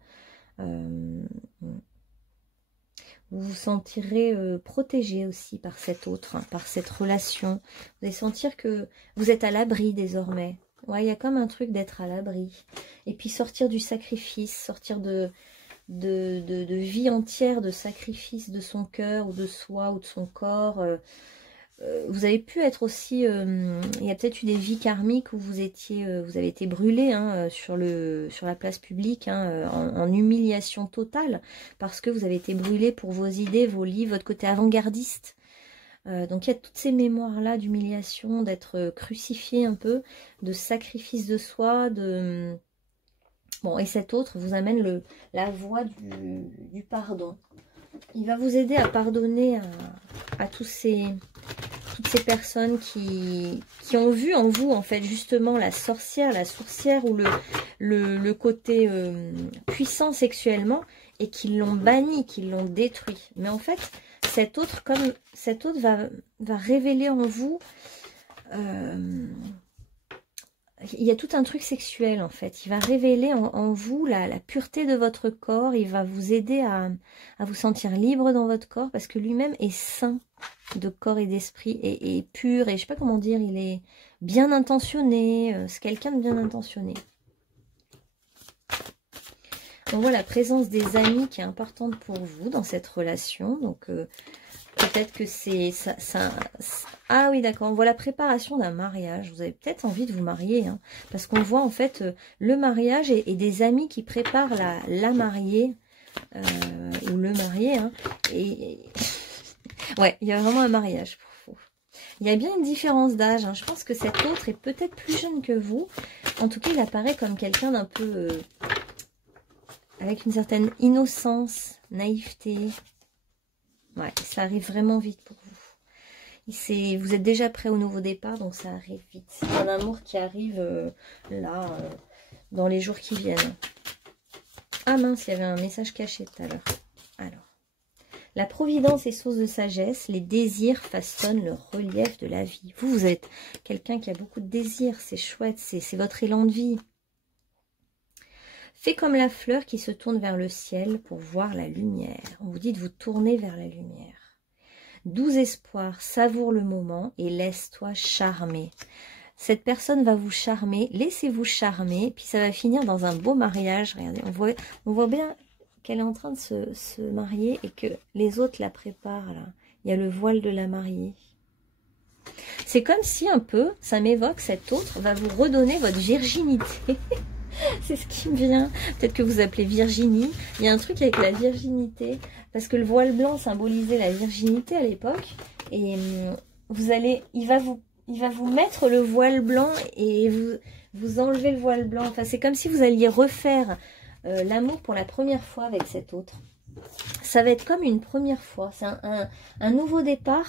Vous vous sentirez protégé aussi par cet autre, hein, par cette relation. Vous allez sentir que vous êtes à l'abri désormais. Ouais, il y a comme un truc d'être à l'abri. Et puis sortir du sacrifice, sortir de vie entière de sacrifice de son cœur ou de soi ou de son corps. Vous avez pu être aussi... il y a peut-être eu des vies karmiques où vous avez été brûlé hein, sur la place publique hein, en humiliation totale parce que vous avez été brûlé pour vos idées, vos livres, votre côté avant-gardiste. Donc il y a toutes ces mémoires-là d'humiliation, d'être crucifié un peu, de sacrifice de soi, Bon, et cet autre vous amène la voie du pardon. Il va vous aider à pardonner à toutes ces personnes qui ont vu en vous, en fait, justement, la sorcière ou le côté puissant sexuellement et qui l'ont banni, qui l'ont détruit. Mais en fait, cet autre va révéler en vous... il y a tout un truc sexuel en fait. Il va révéler en vous la pureté de votre corps. Il va vous aider à vous sentir libre dans votre corps parce que lui-même est saint de corps et d'esprit et pur. Et je sais pas comment dire, il est bien intentionné. C'est quelqu'un de bien intentionné. On voit la présence des amis qui est importante pour vous dans cette relation. Donc peut-être que c'est ça. Ah oui, d'accord. On voit la préparation d'un mariage. Vous avez peut-être envie de vous marier. Hein, parce qu'on voit en fait le mariage et des amis qui préparent la mariée ou le marié. Hein, ouais, il y a vraiment un mariage pour vous. Il y a bien une différence d'âge. Hein. Je pense que cet autre est peut-être plus jeune que vous. En tout cas, il apparaît comme quelqu'un d'un peu... avec une certaine innocence, naïveté. Ouais, ça arrive vraiment vite pour vous. Vous êtes déjà prêt au nouveau départ, donc ça arrive vite. C'est un amour qui arrive dans les jours qui viennent. Ah mince, il y avait un message caché tout à l'heure. Alors, la providence est source de sagesse, les désirs façonnent le relief de la vie. Vous êtes quelqu'un qui a beaucoup de désirs, c'est chouette, c'est votre élan de vie. Fait comme la fleur qui se tourne vers le ciel pour voir la lumière. On vous dit de vous tourner vers la lumière. 12 espoirs, savoure le moment et laisse-toi charmer. Cette personne va vous charmer, laissez-vous charmer, puis ça va finir dans un beau mariage. Regardez, on voit bien qu'elle est en train de se marier et que les autres la préparent là. Il y a le voile de la mariée. C'est comme si un peu, ça m'évoque, cet autre va vous redonner votre virginité. C'est ce qui me vient. Peut-être que vous appelez Virginie. Il y a un truc avec la virginité. Parce que le voile blanc symbolisait la virginité à l'époque. Et il va vous mettre le voile blanc et vous enlever le voile blanc. Enfin, c'est comme si vous alliez refaire l'amour pour la première fois avec cet autre. Ça va être comme une première fois. C'est un nouveau départ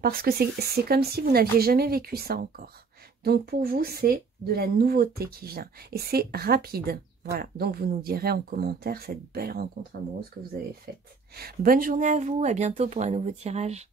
parce que c'est comme si vous n'aviez jamais vécu ça encore. Donc pour vous, c'est de la nouveauté qui vient. Et c'est rapide. Voilà. Donc vous nous direz en commentaire cette belle rencontre amoureuse que vous avez faite. Bonne journée à vous. À bientôt pour un nouveau tirage.